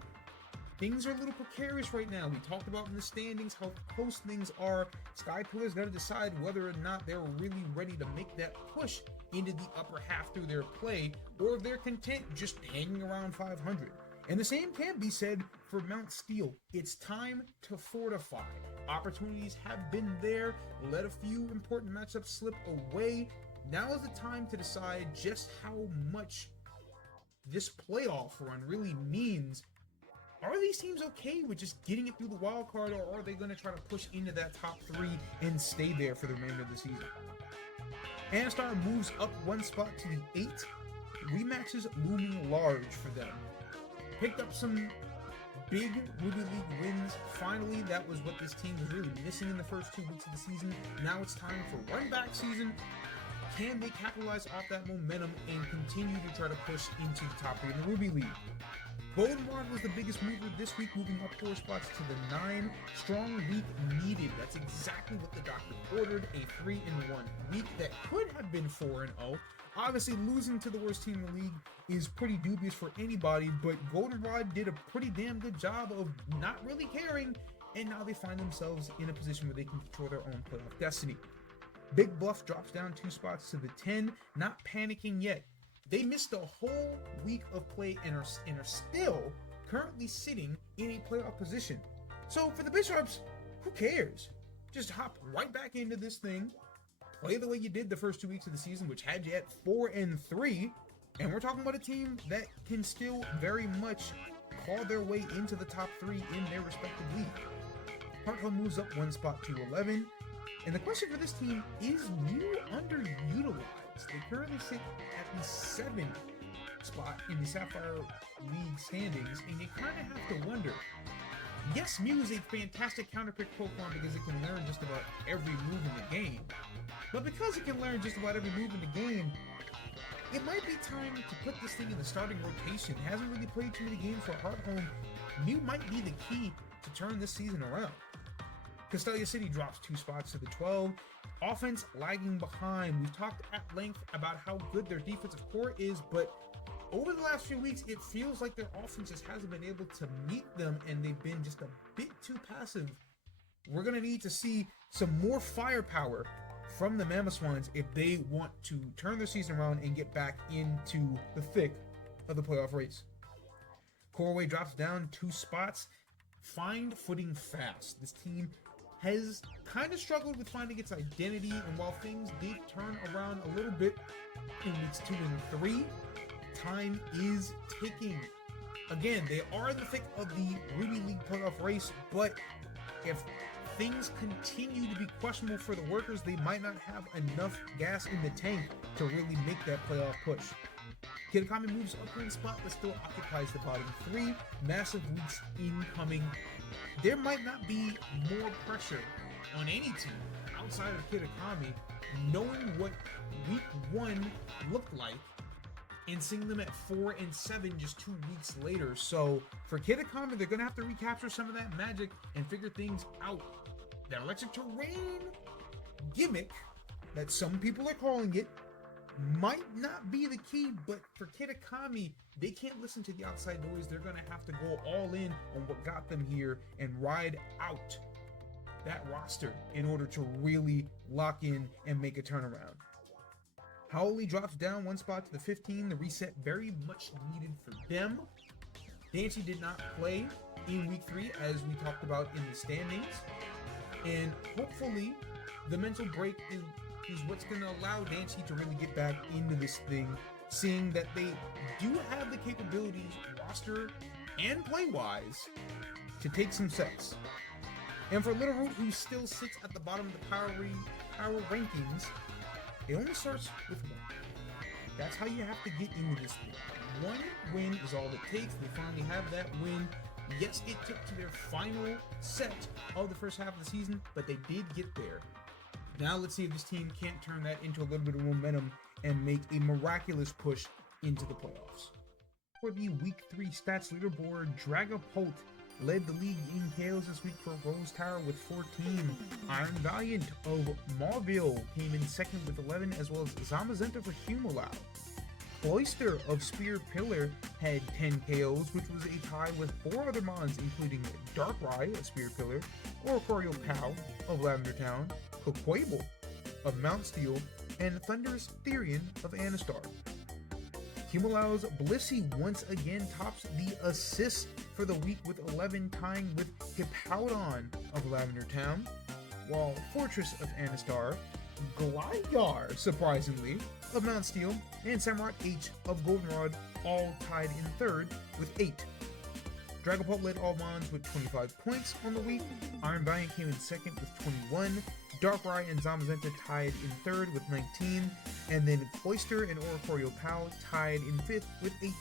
things are a little precarious right now. We talked about in the standings how close things are. Sky Pillar's got to decide whether or not they're really ready to make that push into the upper half through their play, or if they're content just hanging around 500. And the same can be said for Mount Steel. It's time to fortify. Opportunities have been there. Let a few important matchups slip away. Now is the time to decide just how much this playoff run really means. Are these teams okay with just getting it through the wild card, or are they going to try to push into that top 3 and stay there for the remainder of the season? Anastar moves up 1 spot to the 8. Rematches looming large for them. Picked up some big Ruby League wins. Finally, that was what this team was really missing in the first 2 weeks of the season. Now it's time for run-back season. Can they capitalize off that momentum and continue to try to push into the top 3 in the Ruby League? Goldenrod was the biggest mover this week, moving up 4 spots to the 9. Strong week needed. That's exactly what the doctor ordered. A 3-1 week that could have been 4-0. Obviously, losing to the worst team in the league is pretty dubious for anybody, but Goldenrod did a pretty damn good job of not really caring, and now they find themselves in a position where they can control their own playoff destiny. Big Bluff drops down 2 spots to the 10, not panicking yet. They missed a whole week of play and are still currently sitting in a playoff position. So for the Bishops, who cares? Just hop right back into this thing, play the way you did the first 2 weeks of the season, which had you at 4-3, and we're talking about a team that can still very much claw their way into the top 3 in their respective league. HeartGold moves up 1 spot to 11, and the question for this team is Mew underutilized? They currently sit at the 7th spot in the Sapphire League standings, and you kind of have to wonder. Yes, Mew is a fantastic counterpick Pokemon because it can learn just about every move in the game, but because it can learn just about every move in the game, it might be time to put this thing in the starting rotation. It hasn't really played too many games for HeartGold. Mew might be the key to turn this season around. Castelia City drops 2 spots to the 12. Offense lagging behind. We've talked at length about how good their defensive core is, but over the last few weeks, it feels like their offense just hasn't been able to meet them, and they've been just a bit too passive. We're going to need to see some more firepower from the Mamoswines if they want to turn their season around and get back into the thick of the playoff race. Corway drops down 2 spots. Find footing fast. This team has kind of struggled with finding its identity, and while things did turn around a little bit in weeks 2 and 3, time is ticking. Again, they are in the thick of the Ruby League playoff race, but if things continue to be questionable for the workers, they might not have enough gas in the tank to really make that playoff push. Kitakami moves up 1 spot, but still occupies the bottom 3. Massive weeks incoming. There might not be more pressure on any team outside of Kitakami, knowing what week 1 looked like and seeing them at 4 and 7 just 2 weeks later. So for Kitakami, they're going to have to recapture some of that magic and figure things out. That electric terrain gimmick that some people are calling it might not be the key, but for Kitakami, they can't listen to the outside noise. They're going to have to go all in on what got them here and ride out that roster in order to really lock in and make a turnaround. Howley drops down 1 spot to the 15. The reset very much needed for them. Dancy did not play in week 3, as we talked about in the standings. And hopefully the mental break is what's going to allow Dancy to really get back into this thing, seeing that they do have the capabilities, roster and play-wise, to take some sets. And for Little Root, who still sits at the bottom of the power rankings, it only starts with 1. That's how you have to get into this thing. 1 win is all it takes. They finally have that win. Yes, it took to their final set of the first half of the season, but they did get there. Now let's see if this team can't turn that into a little bit of momentum and make a miraculous push into the playoffs. For the week 3 stats leaderboard, Dragapult led the league in KOs this week for Rose Tower with 14. Iron Valiant of Mauville came in second with 11, as well as Zamazenta for Humolau. Cloister of Spear Pillar had 10 KOs, which was a tie with 4 other mons, including Darkrai of Spear Pillar, Oricorio Pow of Lavender Town, Coquable of Mount Steel, and Thunderous Therian of Anastar. Humulau's Blissey once again tops the assists for the week with 11, tying with Hippowdon of Lavender Town, while Fortress of Anastar, Galar, surprisingly, of Mount Steel, and Samurott H of Goldenrod all tied in 3rd with 8. Dragapult led all mons with 25 points on the week. Iron Valiant came in 2nd with 21. Darkrai and Zamazenta tied in 3rd with 19. And then Cloister and Oricorio Pow tied in 5th with 18.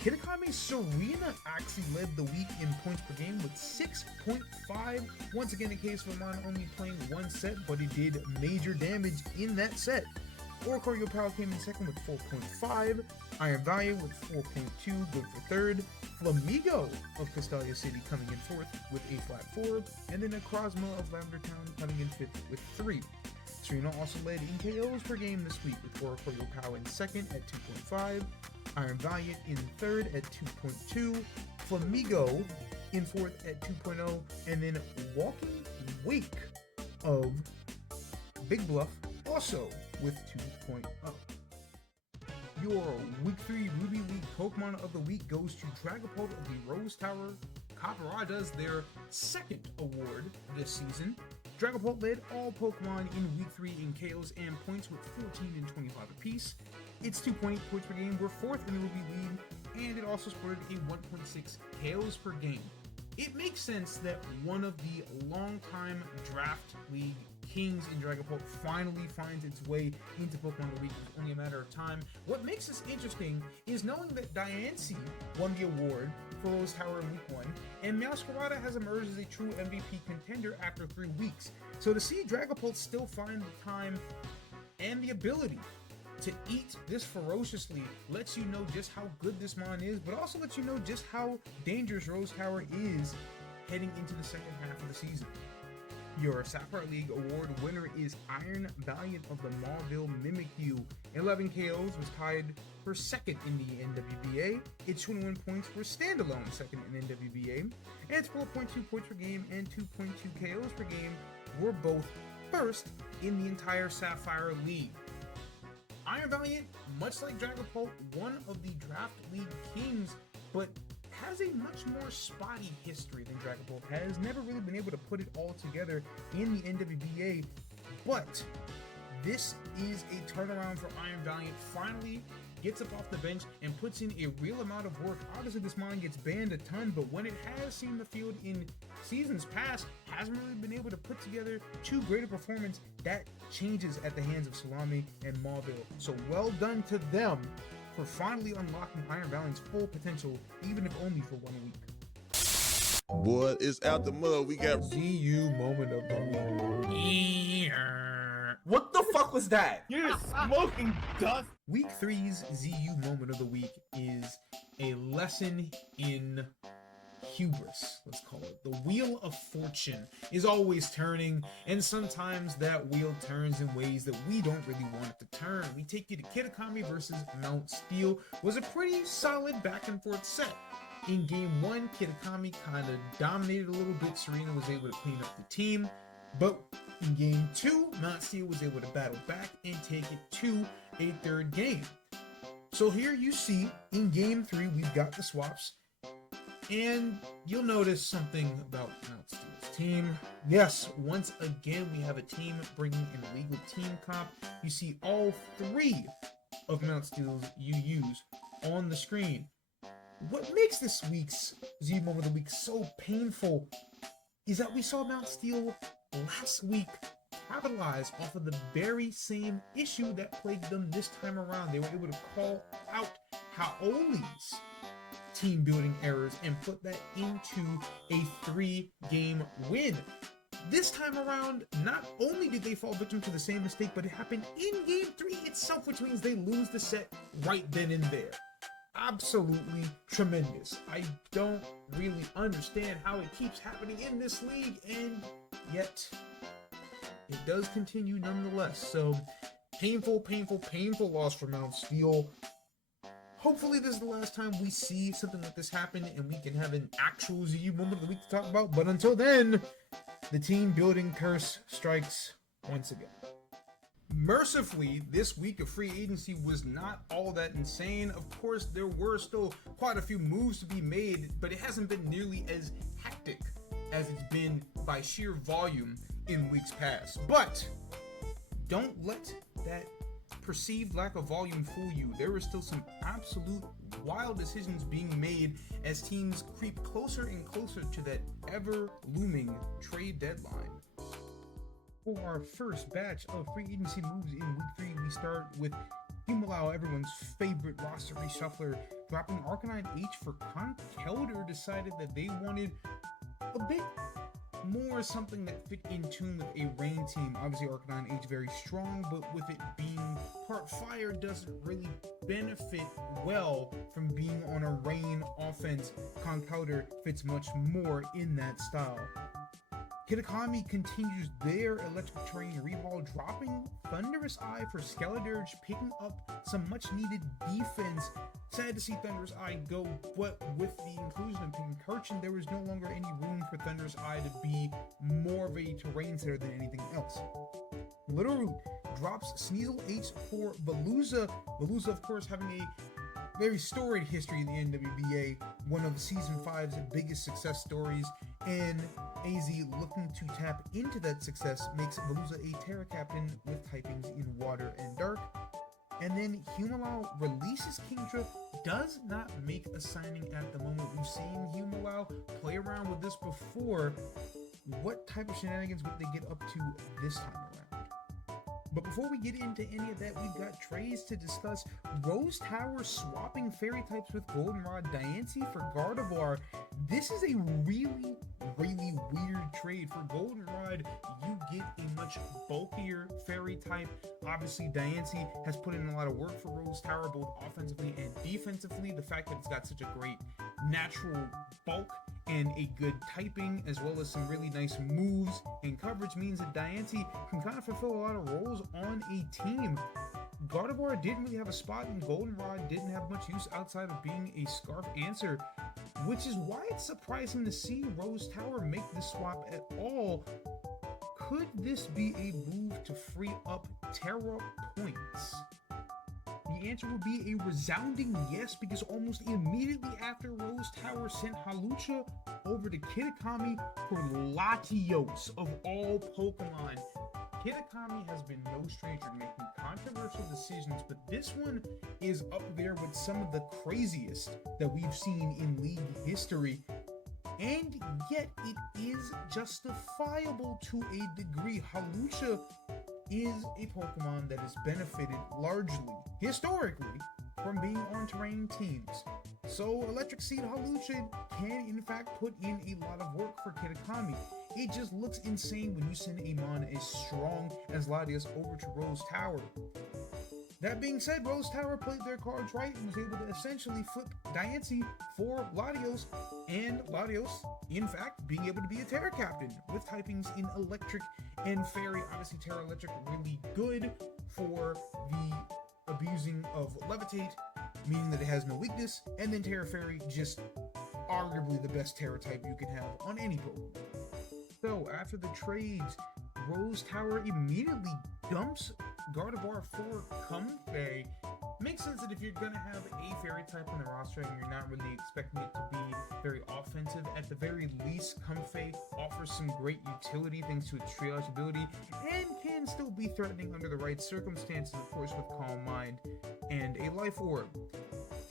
Kitakami Serena actually led the week in points per game with 6.5. Once again, a case for Mon only playing 1 set, but it did major damage in that set. Oricorio Power came in 2nd with 4.5. Iron Valiant with 4.2, good for 3rd. Flamigo of Castalia City coming in 4th with a flat 4. And then Acrosma of Lavender Town coming in 5th with 3. Serena also led in KOs per game this week with Oricorio Power in 2nd at 2.5. Iron Valiant in 3rd at 2.2, Flamigo in 4th at 2.0, and then Walking Wake of Big Bluff also with 2.0. Your Week 3 Ruby League Pokemon of the Week goes to Dragapult of the Rose Tower. Capara does their 2nd award this season. Dragapult led all Pokemon in Week 3 in KOs and points with 14 and 25 apiece. Its 2.8 points per game were 4th in the Ruby League, and it also sported a 1.6 KOs per game. It makes sense that one of the longtime draft league kings in Dragapult finally finds its way into Pokemon of the Week. It's only a matter of time. What makes this interesting is knowing that Diancie won the award for Rose Tower in Week 1, and Meowscarada has emerged as a true MVP contender after 3 weeks. So to see Dragapult still find the time and the ability to eat this ferociously lets you know just how good this mon is, but also lets you know just how dangerous Rose Tower is heading into the second half of the season. Your Sapphire League award winner is Iron Valiant of the Mauville Mimikyu. 11 KOs, was tied for 2nd in the NWBA. Its 21 points were standalone 2nd in NWBA, and its 4.2 points per game and 2.2 KOs per game were both 1st in the entire Sapphire League. Iron Valiant, much like Dragapult, one of the draft league kings but has a much more spotty history than Dragapult. Has never really been able to put it all together in the NWBA, but this is a turnaround for Iron Valiant. Finally gets up off the bench and puts in a real amount of work. Obviously this mon gets banned a ton, but when it has seen the field in seasons past, hasn't really been able to put together too great a performance. That changes at the hands of Salami and Mauville. So well done to them for finally unlocking Iron Valiant's full potential, even if only for 1 week. Boy, it's out the mud. We got ZU moment of the week. What the fuck was that? You're smoking dust. Week 3's ZU moment of the week is a lesson in hubris, let's call it. The wheel of fortune is always turning, and sometimes that wheel turns in ways that we don't really want it to turn. We take you to Kitakami versus Mount Steel. Was a pretty solid back and forth set. In game 1, Kitakami kind of dominated a little bit. Serena was able to clean up the team, but in game 2, Mount Steel was able to battle back and take it to a third game. So here you see in game 3, we've got the swaps, and you'll notice something about Mount Steel's team. Yes, once again, we have a team bringing an illegal team comp. You see all 3 of Mount Steel's UUs on the screen. What makes this week's Z Moment of the Week so painful is that we saw Mount Steel last week capitalize off of the very same issue that plagued them this time around. They were able to call out Haoli's team building errors and put that into a 3-game win. This time around, not only did they fall victim to the same mistake, but it happened in game 3 itself, which means they lose the set right then and there. Absolutely tremendous. I don't really understand how it keeps happening in this league, and yet it does continue nonetheless. So painful loss for Mount Steel. Hopefully this is the last time we see something like this happen and we can have an actual ZU moment of the week to talk about. But until then, the team building curse strikes once again. Mercifully, this week of free agency was not all that insane. Of course, there were still quite a few moves to be made, but it hasn't been nearly as hectic as it's been by sheer volume in weeks past. But don't let that perceived lack of volume fool you. There are still some absolute wild decisions being made as teams creep closer and closer to that ever looming trade deadline. For our first batch of free agency moves in week 3, we start with Humalau, everyone's favorite roster reshuffler, dropping Arcanine H for Conkeldurr. Decided that they wanted a bit more something that fit in tune with a rain team. Obviously Arcanine H very strong, but with it being part fire doesn't really benefit well from being on a rain offense. Conkeldurr fits much more in that style. Kitakami continues their electric terrain rehaul, dropping Thunderous Eye for Skeledirge, picking up some much needed defense. Sad to see Thunderous Eye go, but with the inclusion of Pincurchin, there was no longer any room for Thunderous Eye to be more of a terrain setter than anything else. Littleroot drops Sneasel H for Veluza. Veluza, of course, having a very storied history in the NWBA, one of Season 5's biggest success stories, and AZ looking to tap into that success makes Veluza a Terra Captain with typings in Water and Dark. And then Humalau releases Kingdra, does not make a signing at the moment. We've seen Humalau play around with this before. What type of shenanigans would they get up to this time around? But before we get into any of that, we've got trades to discuss. Rose Tower swapping fairy types with Goldenrod, Diancie for Gardevoir. This is a really weird trade. For Goldenrod, you get a much bulkier fairy type. Obviously, Diancie has put in a lot of work for Rose Tower, both offensively and defensively. The fact that it's got such a great natural bulk and a good typing, as well as some really nice moves and coverage, means that Diancie can kind of fulfill a lot of roles on a team. Gardevoir didn't really have a spot, and Goldenrod didn't have much use outside of being a Scarf answer, which is why it's surprising to see Rose Tower make this swap at all. Could this be a move to free up Terra points? the answer would be a resounding yes, because almost immediately after Rose Tower sent Hawlucha over to Kitakami for Latios of all Pokemon. Kitakami has been no stranger to making controversial decisions, but this one is up there with some of the craziest that we've seen in League history. And yet it is justifiable to a degree. Hawlucha is a Pokemon that has benefited largely, historically, from being on terrain teams. So Electric Seed Hawlucha can in fact put in a lot of work for Kitakami. It just looks insane when you send a mon as strong as Latios over to Rose Tower. That being said, Rose Tower played their cards right and was able to essentially flip Diancie for Latios, and Latios, in fact, being able to be a Terra Captain with typings in Electric and Fairy. Obviously, Terra Electric really good for the abusing of Levitate, meaning that it has no weakness, and then Terra Fairy, just arguably the best Terra type you can have on any Pokemon. So, after the trades, Rose Tower immediately dumps Gardevoir for Comfey. Makes sense that if you're going to have a fairy type on the roster and you're not really expecting it to be very offensive, at the very least, Comfey offers some great utility thanks to its triage ability and can still be threatening under the right circumstances, of course, with Calm Mind and a Life Orb.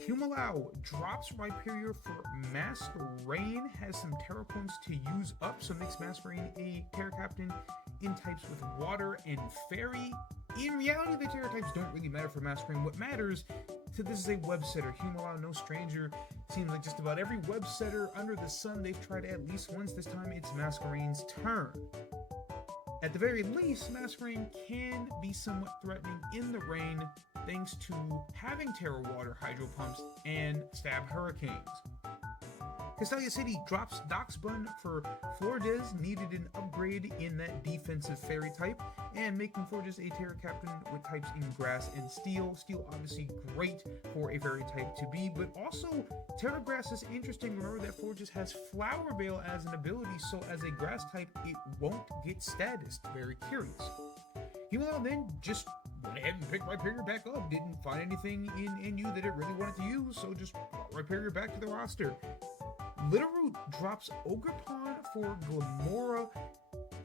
Humalau drops Rhyperior for Masquerain, has some Terra points to use up, so makes Masquerain a Terra Captain in types with Water and Fairy. In reality, the Terra types don't really matter for Masquerain. What matters to this is a web setter. Humalau, no stranger. Seems like just about every web setter under the sun they've tried at least once. This time it's Masquerain's turn. At the very least, Masquerain can be somewhat threatening in the rain thanks to having Terra Water, Hydro Pumps, and Stab Hurricanes. Castelia City drops Doxbun for Florges, needed an upgrade in that defensive fairy type, and making Florges a Terra Captain with types in Grass and Steel. Steel obviously great for a fairy type to be, but also Terra Grass is interesting. Remember that Florges has Flower Veil as an ability, so as a Grass type, it won't get statused. Very curious. Humalau then just went ahead and picked Rhyperior back up. Didn't find anything in NU that it really wanted to use, so just brought Rhyperior back to the roster. Littleroot drops Ogerpon for Glamora.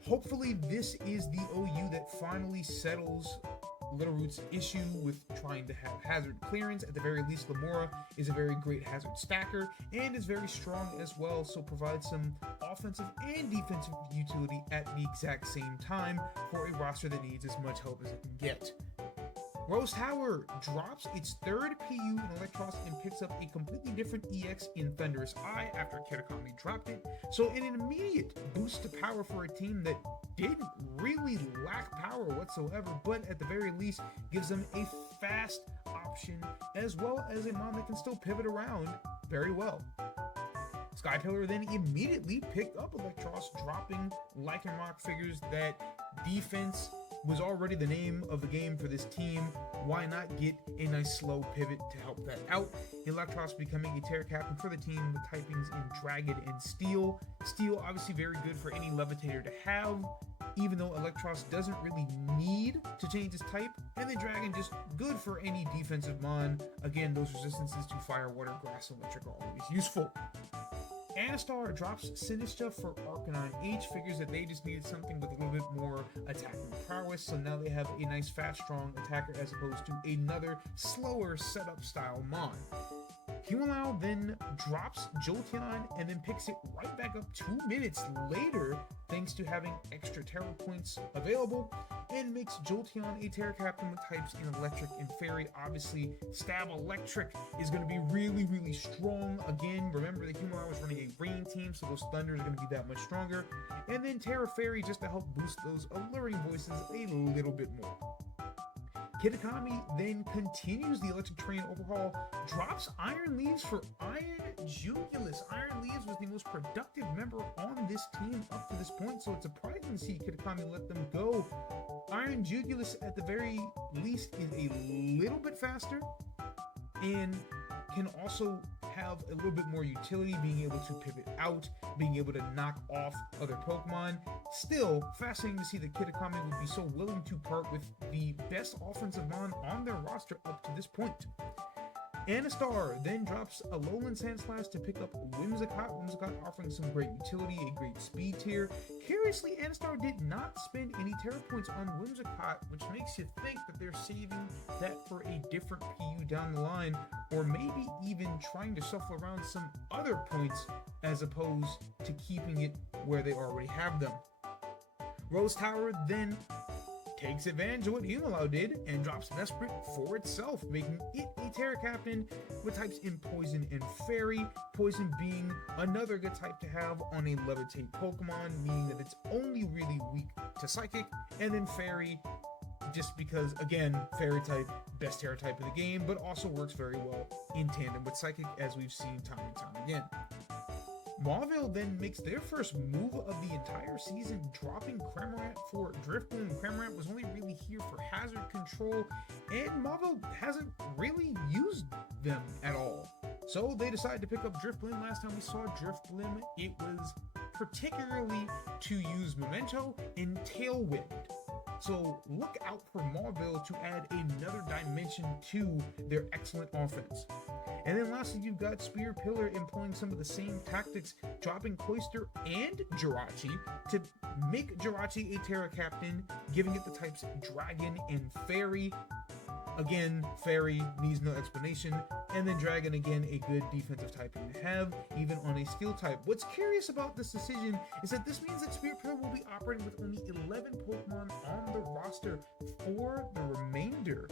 Hopefully this is the OU that finally settles Littleroot's issue with trying to have hazard clearance. At the very least, Glamora is a very great hazard stacker and is very strong as well, so provides some offensive and defensive utility at the exact same time for a roster that needs as much help as it can get. Rose Tower drops its third PU in Electros and picks up a completely different EX in Thunderous Eye after Kitakami dropped it. So an immediate boost to power for a team that didn't really lack power whatsoever, but at the very least gives them a fast option as well as a mon that can still pivot around very well. Skypillar then immediately picked up Electros, dropping Lycanroc. Figures that defense was already the name of the game for this team. Why not get a nice slow pivot to help that out? Electros becoming a Terra Captain for the team with typings in Dragon and Steel. Steel obviously very good for any Levitator to have, even though Electros doesn't really need to change his type. And then Dragon just good for any defensive mon. Again, those resistances to Fire, Water, Grass, and Electric are always useful. Anastar drops Sinistra for Arcanine H. Figures that they just needed something with a little bit more attacking prowess, so now they have a nice fast strong attacker as opposed to another slower setup style mon. Humalau then drops Jolteon and then picks it right back up 2 minutes later thanks to having extra Terra points available, and makes Jolteon a Terra Captain with types in Electric and Fairy. Obviously, Stab Electric is going to be really, really strong. Again, remember that Humalau was running a Rain team, so those Thunders are going to be that much stronger. And then Terra Fairy just to help boost those alluring voices a little bit more. Kitakami then continues the electric terrain overhaul, drops Iron Leaves for Iron Jugulus. Iron Leaves was the most productive member on this team up to this point, so it's surprising to see Kitakami let them go. Iron Jugulus, at the very least, is a little bit faster and can also have a little bit more utility, being able to pivot out, being able to knock off other Pokemon. Still, fascinating to see that Kitakami would be so willing to part with the best offensive mon on their roster up to this point. Anistar then drops a Lowland Sandslash to pick up Whimsicott. Whimsicott offering some great utility, a great speed tier. Curiously, Anistar did not spend any Terra points on Whimsicott, which makes you think that they're saving that for a different PU down the line, or maybe even trying to shuffle around some other points as opposed to keeping it where they already have them. Rose Tower then takes advantage of what Humalo did and drops Mesprit for itself, making it a Terra Captain with types in Poison and Fairy. Poison being another good type to have on a Levitate Pokemon, meaning that it's only really weak to Psychic, and then Fairy just because, again, Fairy type, best Terra type of the game, but also works very well in tandem with Psychic, as we've seen time and time again. Mauville then makes their first move of the entire season, dropping Cramorant for Drifblim. Cramorant was only really here for hazard control, and Mauville hasn't really used them at all. So they decided to pick up Drifblim. Last time we saw Drifblim, it was particularly to use Memento and Tailwind. So look out for Mauville to add another dimension to their excellent offense. And then lastly, you've got Spear Pillar employing some of the same tactics, dropping Cloyster and Jirachi to make Jirachi a Terra Captain, giving it the types Dragon and Fairy. Again, Fairy needs no explanation, and then Dragon, again, a good defensive typing to have, even on a Steel type. What's curious about this decision is that this means that Spirit Pillar will be operating with only 11 Pokemon on the roster for the remainder,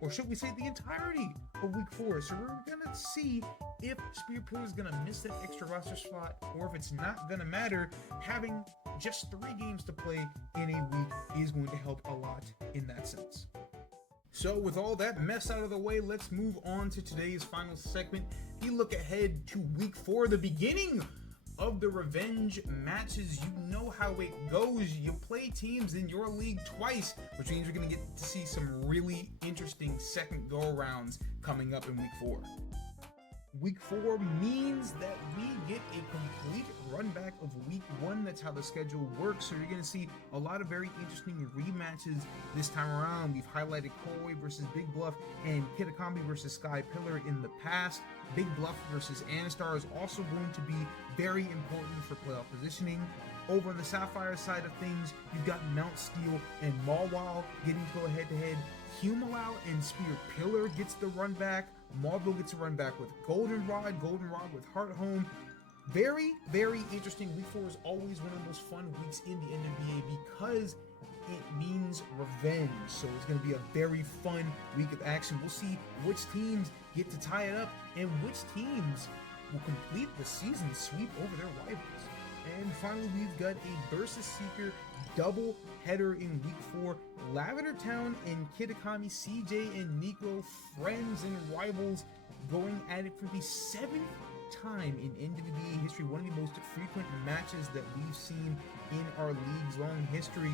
or should we say the entirety of Week 4. So we're gonna see if Spirit Pillar is gonna miss that extra roster slot, or if it's not gonna matter. Having just 3 games to play in a week is going to help a lot in that sense. So with all that mess out of the way, let's move on to today's final segment. We look ahead to Week 4, the beginning of the revenge matches. You know how it goes. You play teams in your league twice, which means you're going to get to see some really interesting second go-arounds coming up in Week 4. Week 4 means that we get a complete run back of Week 1. That's how the schedule works. So you're going to see a lot of very interesting rematches this time around. We've highlighted Koi versus Big Bluff and Kitakami versus Sky Pillar in the past. Big Bluff versus Anistar is also going to be very important for playoff positioning. Over on the Sapphire side of things, you've got Mount Steel and Mawile getting to go head-to-head. Humalo and Spear Pillar gets the run back. Mauville gets a run back with Goldenrod with Heart Home. Very, very interesting. Week 4 is always one of the most fun weeks in the NWBA because it means revenge. So it's going to be a very fun week of action. We'll see which teams get to tie it up and which teams will complete the season sweep over their rivals. And finally, we've got a Versus Seeker double header in Week 4. Lavender Town and Kitakami, CJ and Nico, friends and rivals, going at it for the 7th time in NWBA history. One of the most frequent matches that we've seen in our league's long history.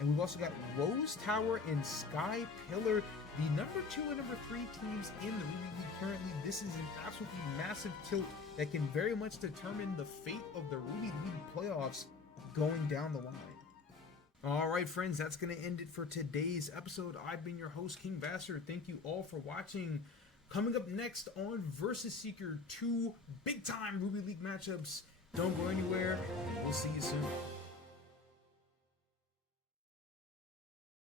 And we've also got Rose Tower and Sky Pillar, the number 2 and number 3 teams in the Ruby League currently. This is an absolutely massive tilt that can very much determine the fate of the Ruby League playoffs going down the line. Alright friends, that's going to end it for today's episode. I've been your host, King Vasser. Thank you all for watching. Coming up next on Versus Seeker, 2 big-time Ruby League matchups. Don't go anywhere, and we'll see you soon.